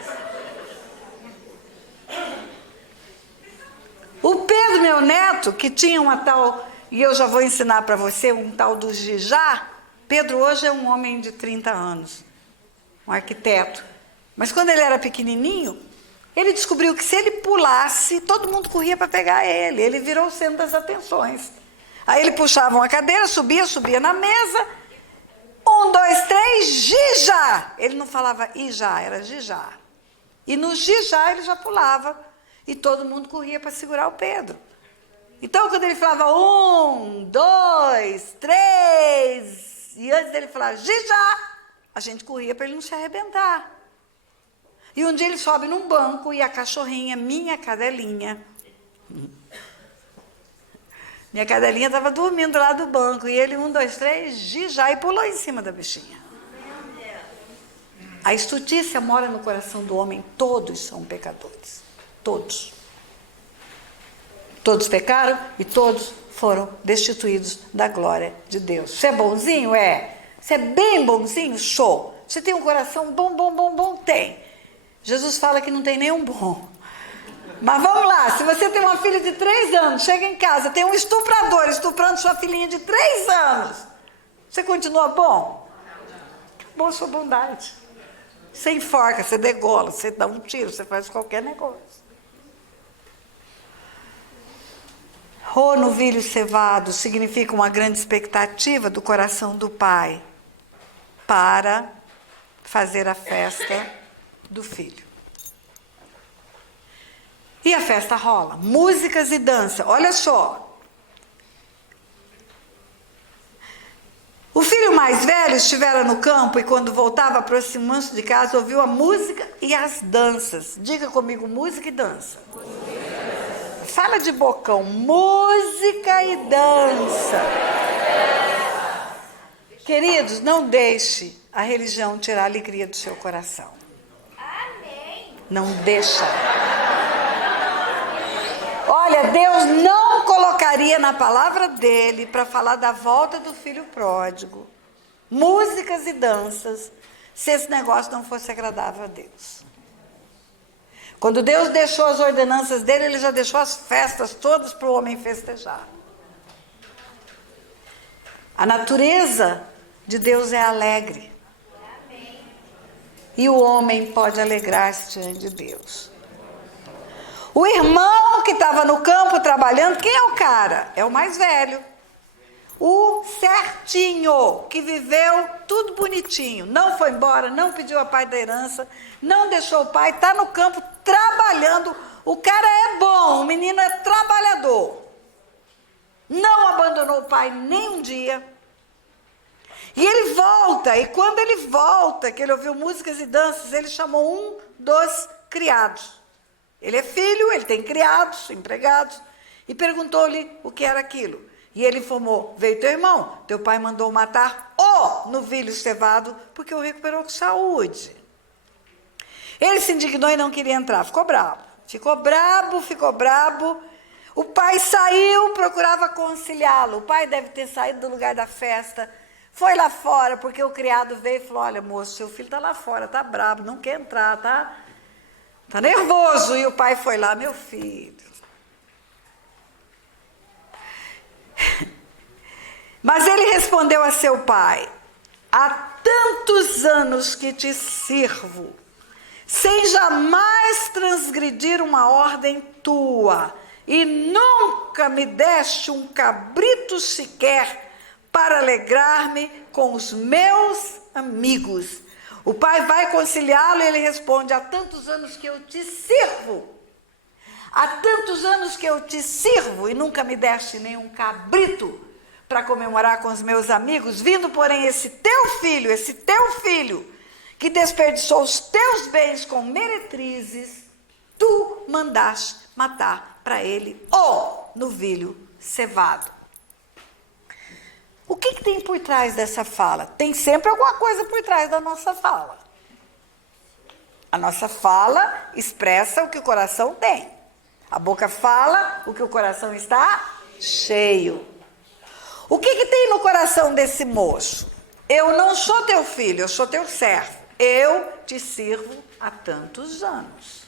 O Pedro, meu neto, que tinha uma tal, e eu já vou ensinar para você, um tal do Jijá. Pedro hoje é um homem de 30 anos, um arquiteto. Mas quando ele era pequenininho, ele descobriu que se ele pulasse, todo mundo corria para pegar ele. Ele virou o centro das atenções. Aí ele puxava uma cadeira, subia na mesa. 1, 2, 3, Jijá! Ele não falava Ijá, era Jijá. E no Jijá ele já pulava. E todo mundo corria para segurar o Pedro. Então, quando ele falava 1, 2, 3, e antes dele falar Jijá, a gente corria para ele não se arrebentar. E um dia ele sobe num banco e a cachorrinha, minha cadelinha estava dormindo lá do banco. E ele, 1, 2, 3, Jijá, e pulou em cima da bichinha. A estultícia mora no coração do homem. Todos são pecadores. Todos. Todos pecaram e todos foram destituídos da glória de Deus. Você é bonzinho? É. Você é bem bonzinho? Show. Você tem um coração bom? Tem. Jesus fala que não tem nenhum bom. Mas vamos lá, se você tem uma filha de 3 anos, chega em casa, tem um estuprador estuprando sua filhinha de 3 anos, você continua bom? Acabou a sua bondade. Você enforca, você degola, você dá um tiro, você faz qualquer negócio. O novilho cevado significa uma grande expectativa do coração do pai para fazer a festa do filho. E a festa rola, músicas e dança. Olha só. O filho mais velho estivera no campo e quando voltava, aproximando-se de casa, ouviu a música e as danças. Diga comigo, música e dança. Fala de bocão, música e dança. Queridos, não deixe a religião tirar a alegria do seu coração. Não deixa. Olha, Deus não colocaria na palavra dele para falar da volta do filho pródigo músicas e danças se esse negócio não fosse agradável a Deus. Quando Deus deixou as ordenanças dele, ele já deixou as festas todas para o homem festejar. A natureza de Deus é alegre. E o homem pode alegrar-se diante de Deus. O irmão que estava no campo trabalhando, quem é o cara? É o mais velho. O certo certinho, que viveu tudo bonitinho, não foi embora, não pediu a pai da herança, não deixou o pai, está no campo trabalhando. O cara é bom, o menino é trabalhador. Não abandonou o pai nem um dia. E ele volta, e quando ele volta, que ele ouviu músicas e danças, ele chamou um dos criados. Ele é filho, ele tem criados, empregados, e perguntou-lhe o que era aquilo. E ele informou: veio teu irmão, teu pai mandou matar o novilho cevado, porque o recuperou com saúde. Ele se indignou e não queria entrar, ficou bravo. Ficou brabo. O pai saiu, procurava conciliá-lo. O pai deve ter saído do lugar da festa, foi lá fora, porque o criado veio e falou: olha, moço, seu filho está lá fora, está bravo, não quer entrar, tá nervoso. E o pai foi lá: meu filho. Mas ele respondeu a seu pai: há tantos anos que te sirvo, sem jamais transgredir uma ordem tua, e nunca me deste um cabrito sequer para alegrar-me com os meus amigos. O pai vai conciliá-lo e ele responde: há tantos anos que eu te sirvo. Há tantos anos que eu te sirvo e nunca me deste nenhum cabrito para comemorar com os meus amigos, vindo, porém, esse teu filho, que desperdiçou os teus bens com meretrizes, tu mandaste matar para ele o novilho cevado. O que tem por trás dessa fala? Tem sempre alguma coisa por trás da nossa fala. A nossa fala expressa o que o coração tem. A boca fala o que o coração está cheio. O que tem no coração desse moço? Eu não sou teu filho, eu sou teu servo. Eu te sirvo há tantos anos.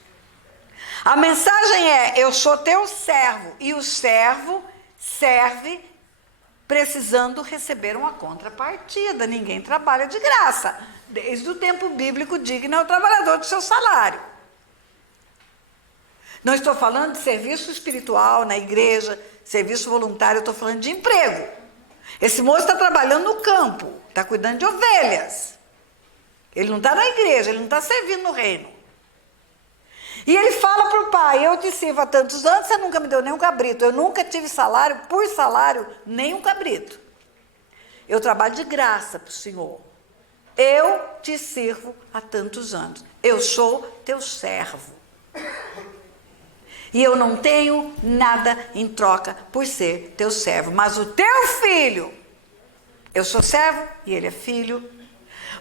A mensagem é: eu sou teu servo. E o servo serve precisando receber uma contrapartida. Ninguém trabalha de graça. Desde o tempo bíblico, digno é o trabalhador do seu salário. Não estou falando de serviço espiritual na igreja, serviço voluntário, eu estou falando de emprego. Esse moço está trabalhando no campo, está cuidando de ovelhas. Ele não está na igreja, ele não está servindo no reino. E ele fala para o pai: eu te sirvo há tantos anos, você nunca me deu nenhum cabrito. Eu nunca tive salário, por salário, nenhum cabrito. Eu trabalho de graça para o Senhor. Eu te sirvo há tantos anos. Eu sou teu servo. E eu não tenho nada em troca por ser teu servo. Mas o teu filho, eu sou servo e ele é filho,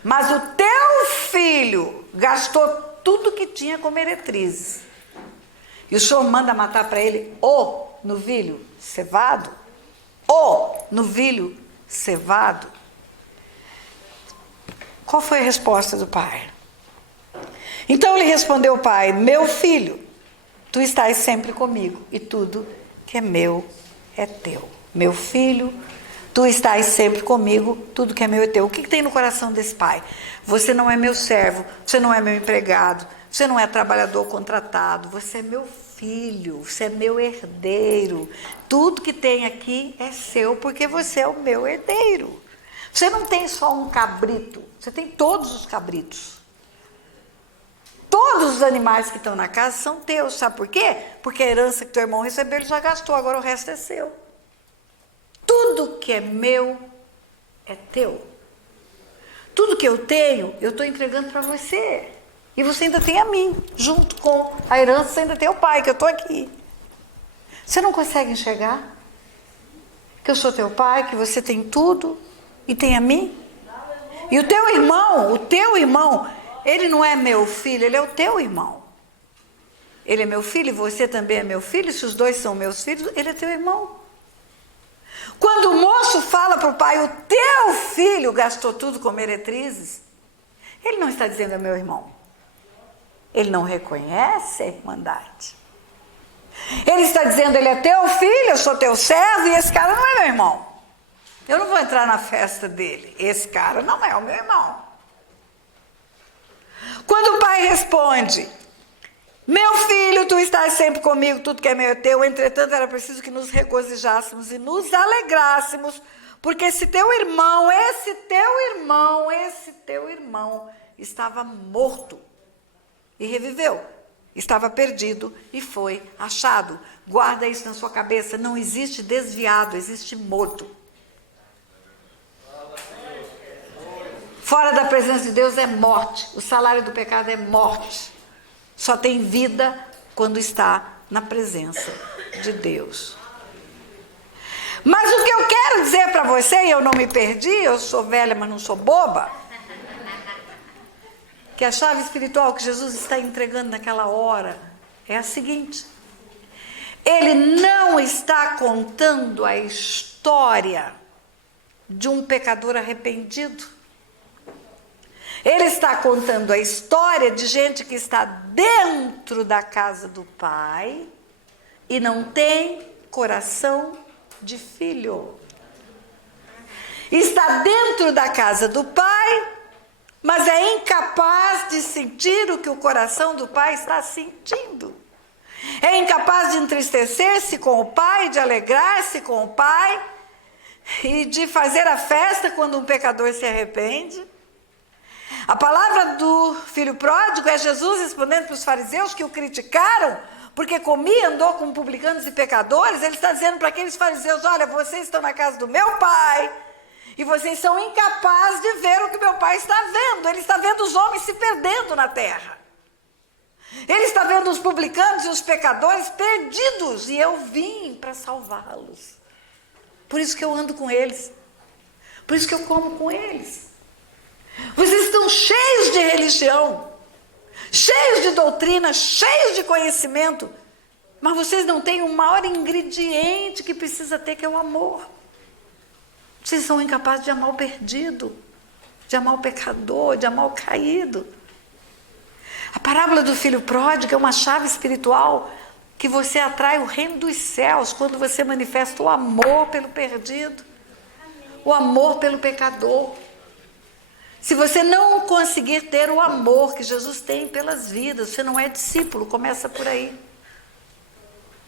mas o teu filho gastou tudo que tinha com meretrizes. E o Senhor manda matar para ele o novilho cevado? O novilho cevado? Qual foi a resposta do pai? Então lhe respondeu o pai: meu filho, tu estás sempre comigo, e tudo que é meu é teu. Meu filho, tu estás sempre comigo, tudo que é meu é teu. O que tem no coração desse pai? Você não é meu servo, você não é meu empregado, você não é trabalhador contratado, você é meu filho, você é meu herdeiro. Tudo que tem aqui é seu, porque você é o meu herdeiro. Você não tem só um cabrito, você tem todos os cabritos. Todos os animais que estão na casa são teus, sabe por quê? Porque a herança que teu irmão recebeu, ele já gastou, agora o resto é seu. Tudo que é meu é teu. Tudo que eu tenho, eu estou entregando para você. E você ainda tem a mim, junto com a herança, você ainda tem o pai, que eu estou aqui. Você não consegue enxergar que eu sou teu pai, que você tem tudo e tem a mim? E o teu irmão, ele não é meu filho, ele é o teu irmão. Ele é meu filho e você também é meu filho. Se os dois são meus filhos, ele é teu irmão. Quando o moço fala para o pai: o teu filho gastou tudo com meretrizes, ele não está dizendo: é meu irmão. Ele não reconhece a irmandade. Ele está dizendo: ele é teu filho, eu sou teu servo, e esse cara não é meu irmão. Eu não vou entrar na festa dele. Esse cara não é o meu irmão. Quando o pai responde: meu filho, tu estás sempre comigo, tudo que é meu é teu. Entretanto, era preciso que nos regozijássemos e nos alegrássemos, Porque esse teu irmão estava morto e reviveu. Estava perdido e foi achado. Guarda isso na sua cabeça. Não existe desviado, existe morto. Fora da presença de Deus é morte. O salário do pecado é morte. Só tem vida quando está na presença de Deus. Mas o que eu quero dizer para você, e eu não me perdi, eu sou velha, mas não sou boba, que a chave espiritual que Jesus está entregando naquela hora é a seguinte: ele não está contando a história de um pecador arrependido. Ele está contando a história de gente que está dentro da casa do Pai e não tem coração de filho. Está dentro da casa do Pai, mas é incapaz de sentir o que o coração do Pai está sentindo. É incapaz de entristecer-se com o Pai, de alegrar-se com o Pai e de fazer a festa quando um pecador se arrepende. A palavra do filho pródigo é Jesus respondendo para os fariseus que o criticaram porque comia e andou com publicanos e pecadores. Ele está dizendo para aqueles fariseus: olha, vocês estão na casa do meu Pai e vocês são incapazes de ver o que meu Pai está vendo. Ele está vendo os homens se perdendo na terra. Ele está vendo os publicanos e os pecadores perdidos, e eu vim para salvá-los. Por isso que eu ando com eles. Por isso que eu como com eles. Vocês estão cheios de religião, cheios de doutrina, cheios de conhecimento, mas vocês não têm o maior ingrediente que precisa ter, que é o amor. Vocês são incapazes de amar o perdido, de amar o pecador, de amar o caído. A parábola do filho pródigo é uma chave espiritual que você atrai o reino dos céus quando você manifesta o amor pelo perdido, o amor pelo pecador. Se você não conseguir ter o amor que Jesus tem pelas vidas, você não é discípulo, começa por aí.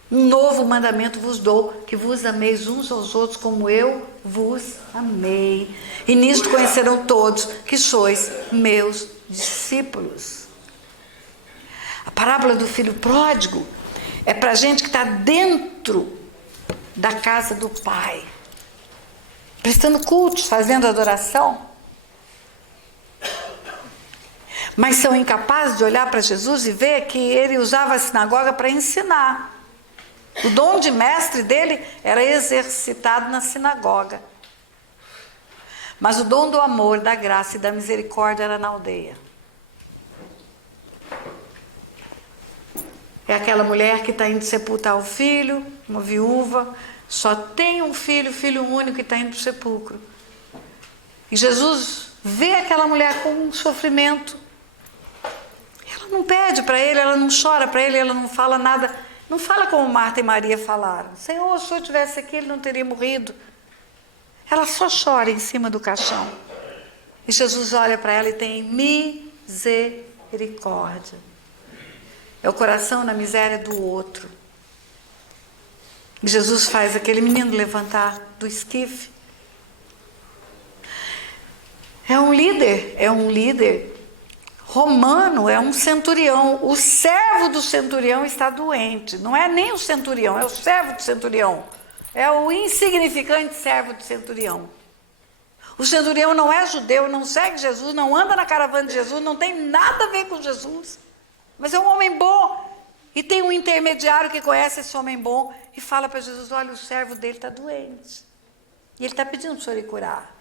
Um novo mandamento vos dou, que vos ameis uns aos outros como eu vos amei. E nisto conhecerão todos que sois meus discípulos. A parábola do filho pródigo é para gente que está dentro da casa do Pai, prestando cultos, fazendo adoração, mas são incapazes de olhar para Jesus e ver que ele usava a sinagoga para ensinar. O dom de mestre dele era exercitado na sinagoga. Mas o dom do amor, da graça e da misericórdia era na aldeia. É aquela mulher que está indo sepultar o filho, uma viúva, só tem um filho, filho único, que está indo para o sepulcro. E Jesus vê aquela mulher com um sofrimento. Ela não pede para ele, ela não chora para ele, ela não fala nada. Não fala como Marta e Maria falaram. Senhor, se o Senhor estivesse aqui, ele não teria morrido. Ela só chora em cima do caixão. E Jesus olha para ela e tem misericórdia. É o coração na miséria do outro. E Jesus faz aquele menino levantar do esquife. É um líder romano, é um centurião. O servo do centurião está doente. Não é nem o centurião, é o servo do centurião. É o insignificante servo do centurião. O centurião não é judeu, não segue Jesus, não anda na caravana de Jesus, não tem nada a ver com Jesus. Mas é um homem bom. E tem um intermediário que conhece esse homem bom e fala para Jesus: olha, o servo dele está doente. E ele está pedindo para o Senhor ir curar.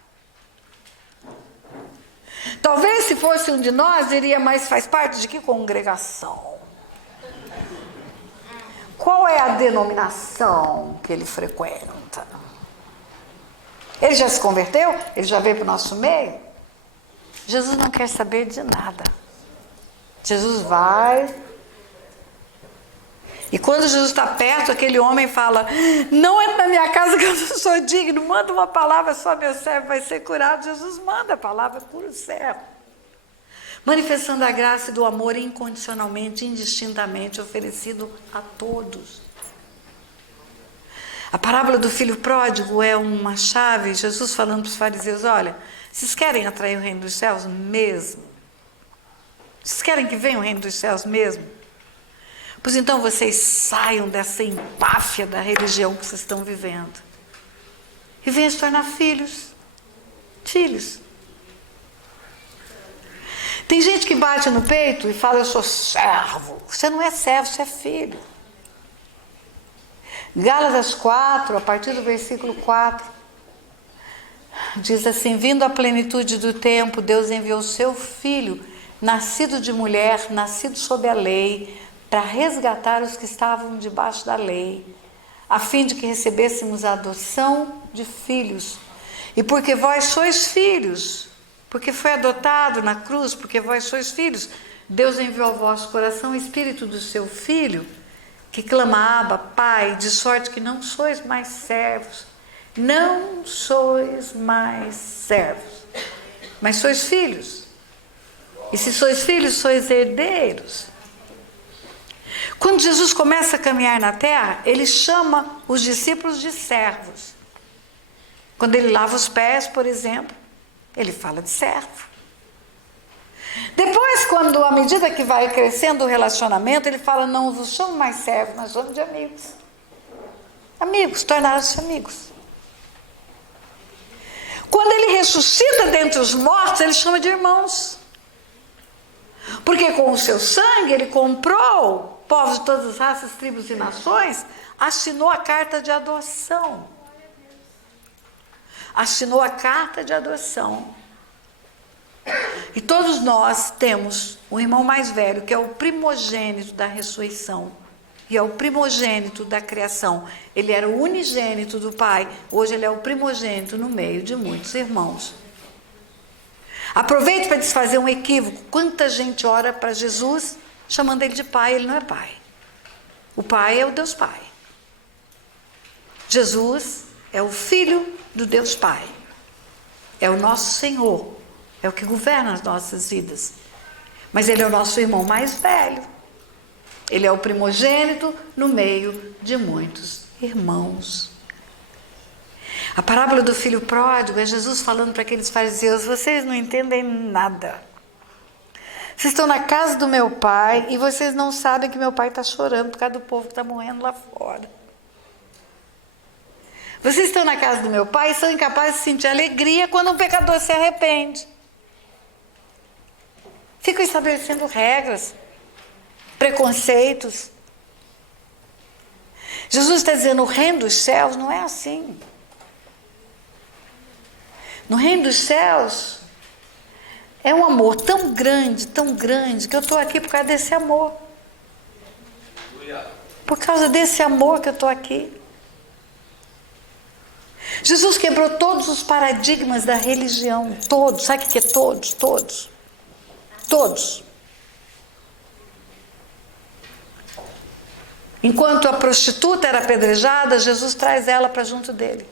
Talvez se fosse um de nós, diria: mas faz parte de que congregação? Qual é a denominação que ele frequenta? Ele já se converteu? Ele já veio para o nosso meio? Jesus não quer saber de nada. Jesus vai. E quando Jesus está perto, aquele homem fala: não entra na minha casa que eu não sou digno, manda uma palavra, só meu servo vai ser curado. Jesus manda a palavra, cura o servo. Manifestando a graça e do amor incondicionalmente, indistintamente, oferecido a todos. A parábola do filho pródigo é uma chave, Jesus falando para os fariseus, olha, vocês querem atrair o reino dos céus mesmo? Vocês querem que venha o reino dos céus mesmo? Pois então vocês saiam dessa empáfia da religião que vocês estão vivendo. E venham se tornar filhos. Filhos. Tem gente que bate no peito e fala, eu sou servo. Você não é servo, você é filho. Gálatas 4, a partir do versículo 4, diz assim, vindo à plenitude do tempo, Deus enviou seu Filho, nascido de mulher, nascido sob a lei, para resgatar os que estavam debaixo da lei, a fim de que recebêssemos a adoção de filhos. E porque vós sois filhos, porque foi adotado na cruz, porque vós sois filhos, Deus enviou ao vosso coração o Espírito do seu Filho, que clama, Abba, Pai, de sorte que não sois mais servos, não sois mais servos, mas sois filhos. E se sois filhos, sois herdeiros. Quando Jesus começa a caminhar na terra, ele chama os discípulos de servos. Quando ele lava os pés, por exemplo, ele fala de servo. Depois, quando à medida que vai crescendo o relacionamento, ele fala, não vos chamo mais servos, nós somos de amigos. Amigos, tornaram-se amigos. Quando ele ressuscita dentre os mortos, ele chama de irmãos. Porque com o seu sangue ele comprou povos de todas as raças, tribos e nações, assinou a carta de adoção. Assinou a carta de adoção. E todos nós temos um irmão mais velho, que é o primogênito da ressurreição. E é o primogênito da criação. Ele era o unigênito do Pai. Hoje ele é o primogênito no meio de muitos irmãos. Aproveito para desfazer um equívoco. Quanta gente ora para Jesus chamando ele de Pai, ele não é Pai. O Pai é o Deus Pai. Jesus é o Filho do Deus Pai. É o nosso Senhor. É o que governa as nossas vidas. Mas ele é o nosso irmão mais velho. Ele é o primogênito no meio de muitos irmãos. A parábola do filho pródigo é Jesus falando para aqueles fariseus, vocês não entendem nada. Vocês estão na casa do meu pai e vocês não sabem que meu pai está chorando por causa do povo que está morrendo lá fora. Vocês estão na casa do meu pai e são incapazes de sentir alegria quando um pecador se arrepende. Ficam estabelecendo regras, preconceitos. Jesus está dizendo, o reino dos céus não é assim. No reino dos céus, é um amor tão grande, que eu estou aqui por causa desse amor. Por causa desse amor que eu estou aqui. Jesus quebrou todos os paradigmas da religião, todos. Sabe o que é todos? Todos. Todos. Enquanto a prostituta era apedrejada, Jesus traz ela para junto dele.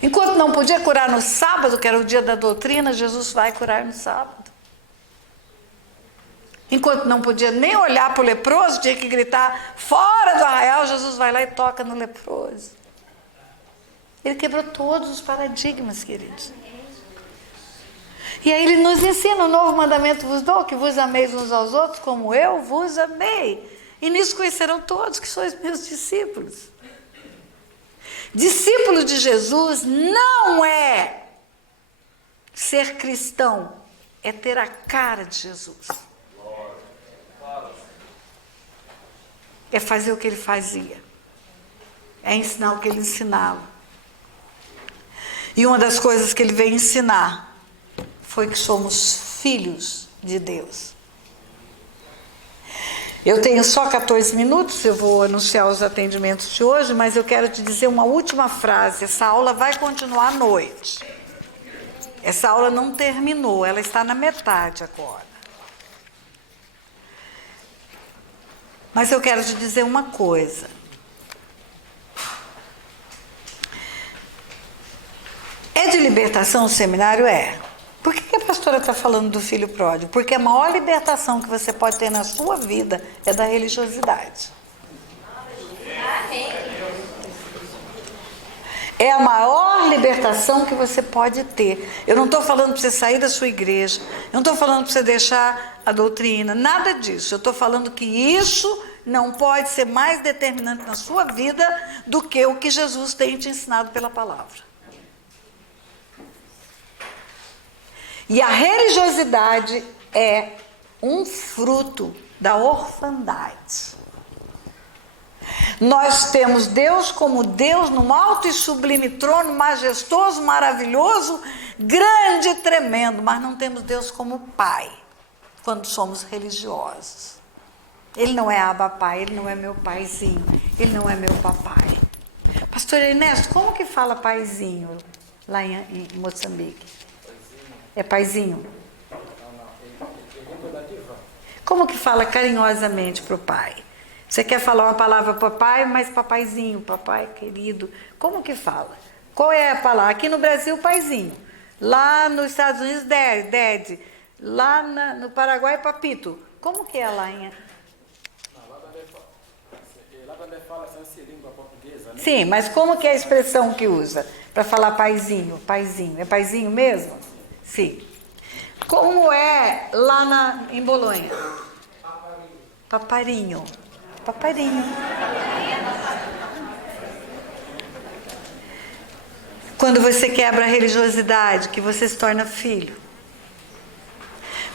Enquanto não podia curar no sábado, que era o dia da doutrina, Jesus vai curar no sábado. Enquanto não podia nem olhar para o leproso, tinha que gritar fora do arraial, Jesus vai lá e toca no leproso. Ele quebrou todos os paradigmas, queridos. E aí ele nos ensina, o novo mandamento vos dou, que vos ameis uns aos outros como eu vos amei. E nisso conhecerão todos que sois meus discípulos. Discípulo de Jesus não é ser cristão, é ter a cara de Jesus. É fazer o que ele fazia. É ensinar o que ele ensinava. E uma das coisas que ele veio ensinar foi que somos filhos de Deus. Eu tenho só 14 minutos, eu vou anunciar os atendimentos de hoje, mas eu quero te dizer uma última frase. Essa aula vai continuar à noite. Essa aula não terminou, ela está na metade agora. Mas eu quero te dizer uma coisa. É de libertação o seminário? É. Por que a pastora está falando do filho pródigo? Porque a maior libertação que você pode ter na sua vida é da religiosidade. É a maior libertação que você pode ter. Eu não estou falando para você sair da sua igreja, eu não estou falando para você deixar a doutrina, nada disso. Eu estou falando que isso não pode ser mais determinante na sua vida do que o que Jesus tem te ensinado pela palavra. E a religiosidade é um fruto da orfandade. Nós temos Deus como Deus num alto e sublime trono, majestoso, maravilhoso, grande e tremendo, mas não temos Deus como Pai, quando somos religiosos. Ele não é Abba Pai, ele não é meu paizinho, ele não é meu papai. Pastor Ernesto, como que fala paizinho lá em Moçambique? É paizinho? Como que fala carinhosamente para o pai? Você quer falar uma palavra papai, mas papaizinho, papai querido. Como que fala? Qual é a palavra? Aqui no Brasil, paizinho. Lá nos Estados Unidos, dad. Lá no Paraguai, papito. Como que é lá em... Lá também fala assim, língua portuguesa, né? Sim, mas como que é a expressão que usa para falar paizinho, paizinho? É paizinho mesmo? Sim. Como é lá em Bolonha? Paparinho. Paparinho. Quando você quebra a religiosidade, que você se torna filho,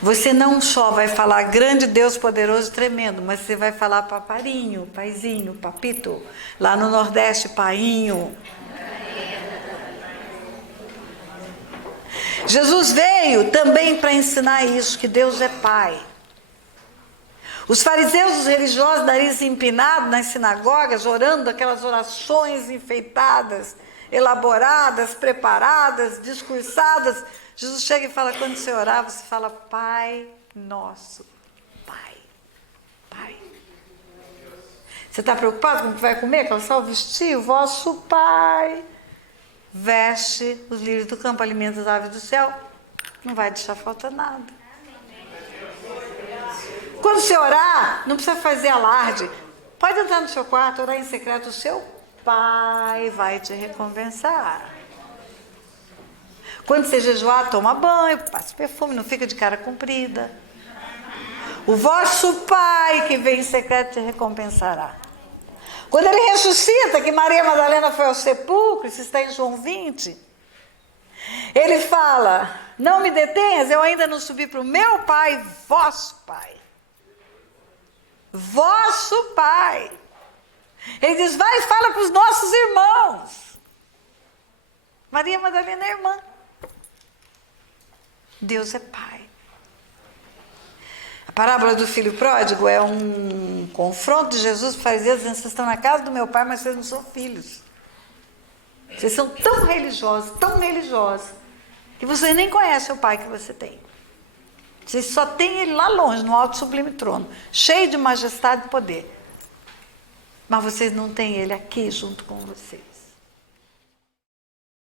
você não só vai falar grande Deus poderoso e tremendo, mas você vai falar paparinho, paizinho, papito. Lá no Nordeste, painho. Jesus veio também para ensinar isso, que Deus é Pai. Os fariseus, os religiosos, nariz empinado nas sinagogas, orando aquelas orações enfeitadas, elaboradas, preparadas, discursadas. Jesus chega e fala, quando você orar, você fala, Pai nosso, Pai, Pai. Você está preocupado com o que vai comer, calçar o vestir? O vosso Pai veste os lírios do campo, alimenta as aves do céu, não vai deixar falta nada. Quando você orar, não precisa fazer alarde. Pode entrar no seu quarto, orar em secreto, o seu Pai vai te recompensar. Quando você jejuar, toma banho, passa perfume, não fica de cara comprida. O vosso Pai que vem em secreto te recompensará. Quando ele ressuscita, que Maria Madalena foi ao sepulcro, isso está em João 20, ele fala, não me detenhas, eu ainda não subi para o meu Pai, vosso Pai. Vosso Pai. Ele diz, vai e fala para os nossos irmãos. Maria Madalena é irmã. Deus é Pai. A parábola do filho pródigo é um confronto de Jesus para os fariseus, dizendo, vocês estão na casa do meu pai, mas vocês não são filhos. Vocês são tão religiosos, que vocês nem conhecem o pai que você tem. Vocês só têm ele lá longe, no alto sublime trono, cheio de majestade e poder. Mas vocês não têm ele aqui junto com você.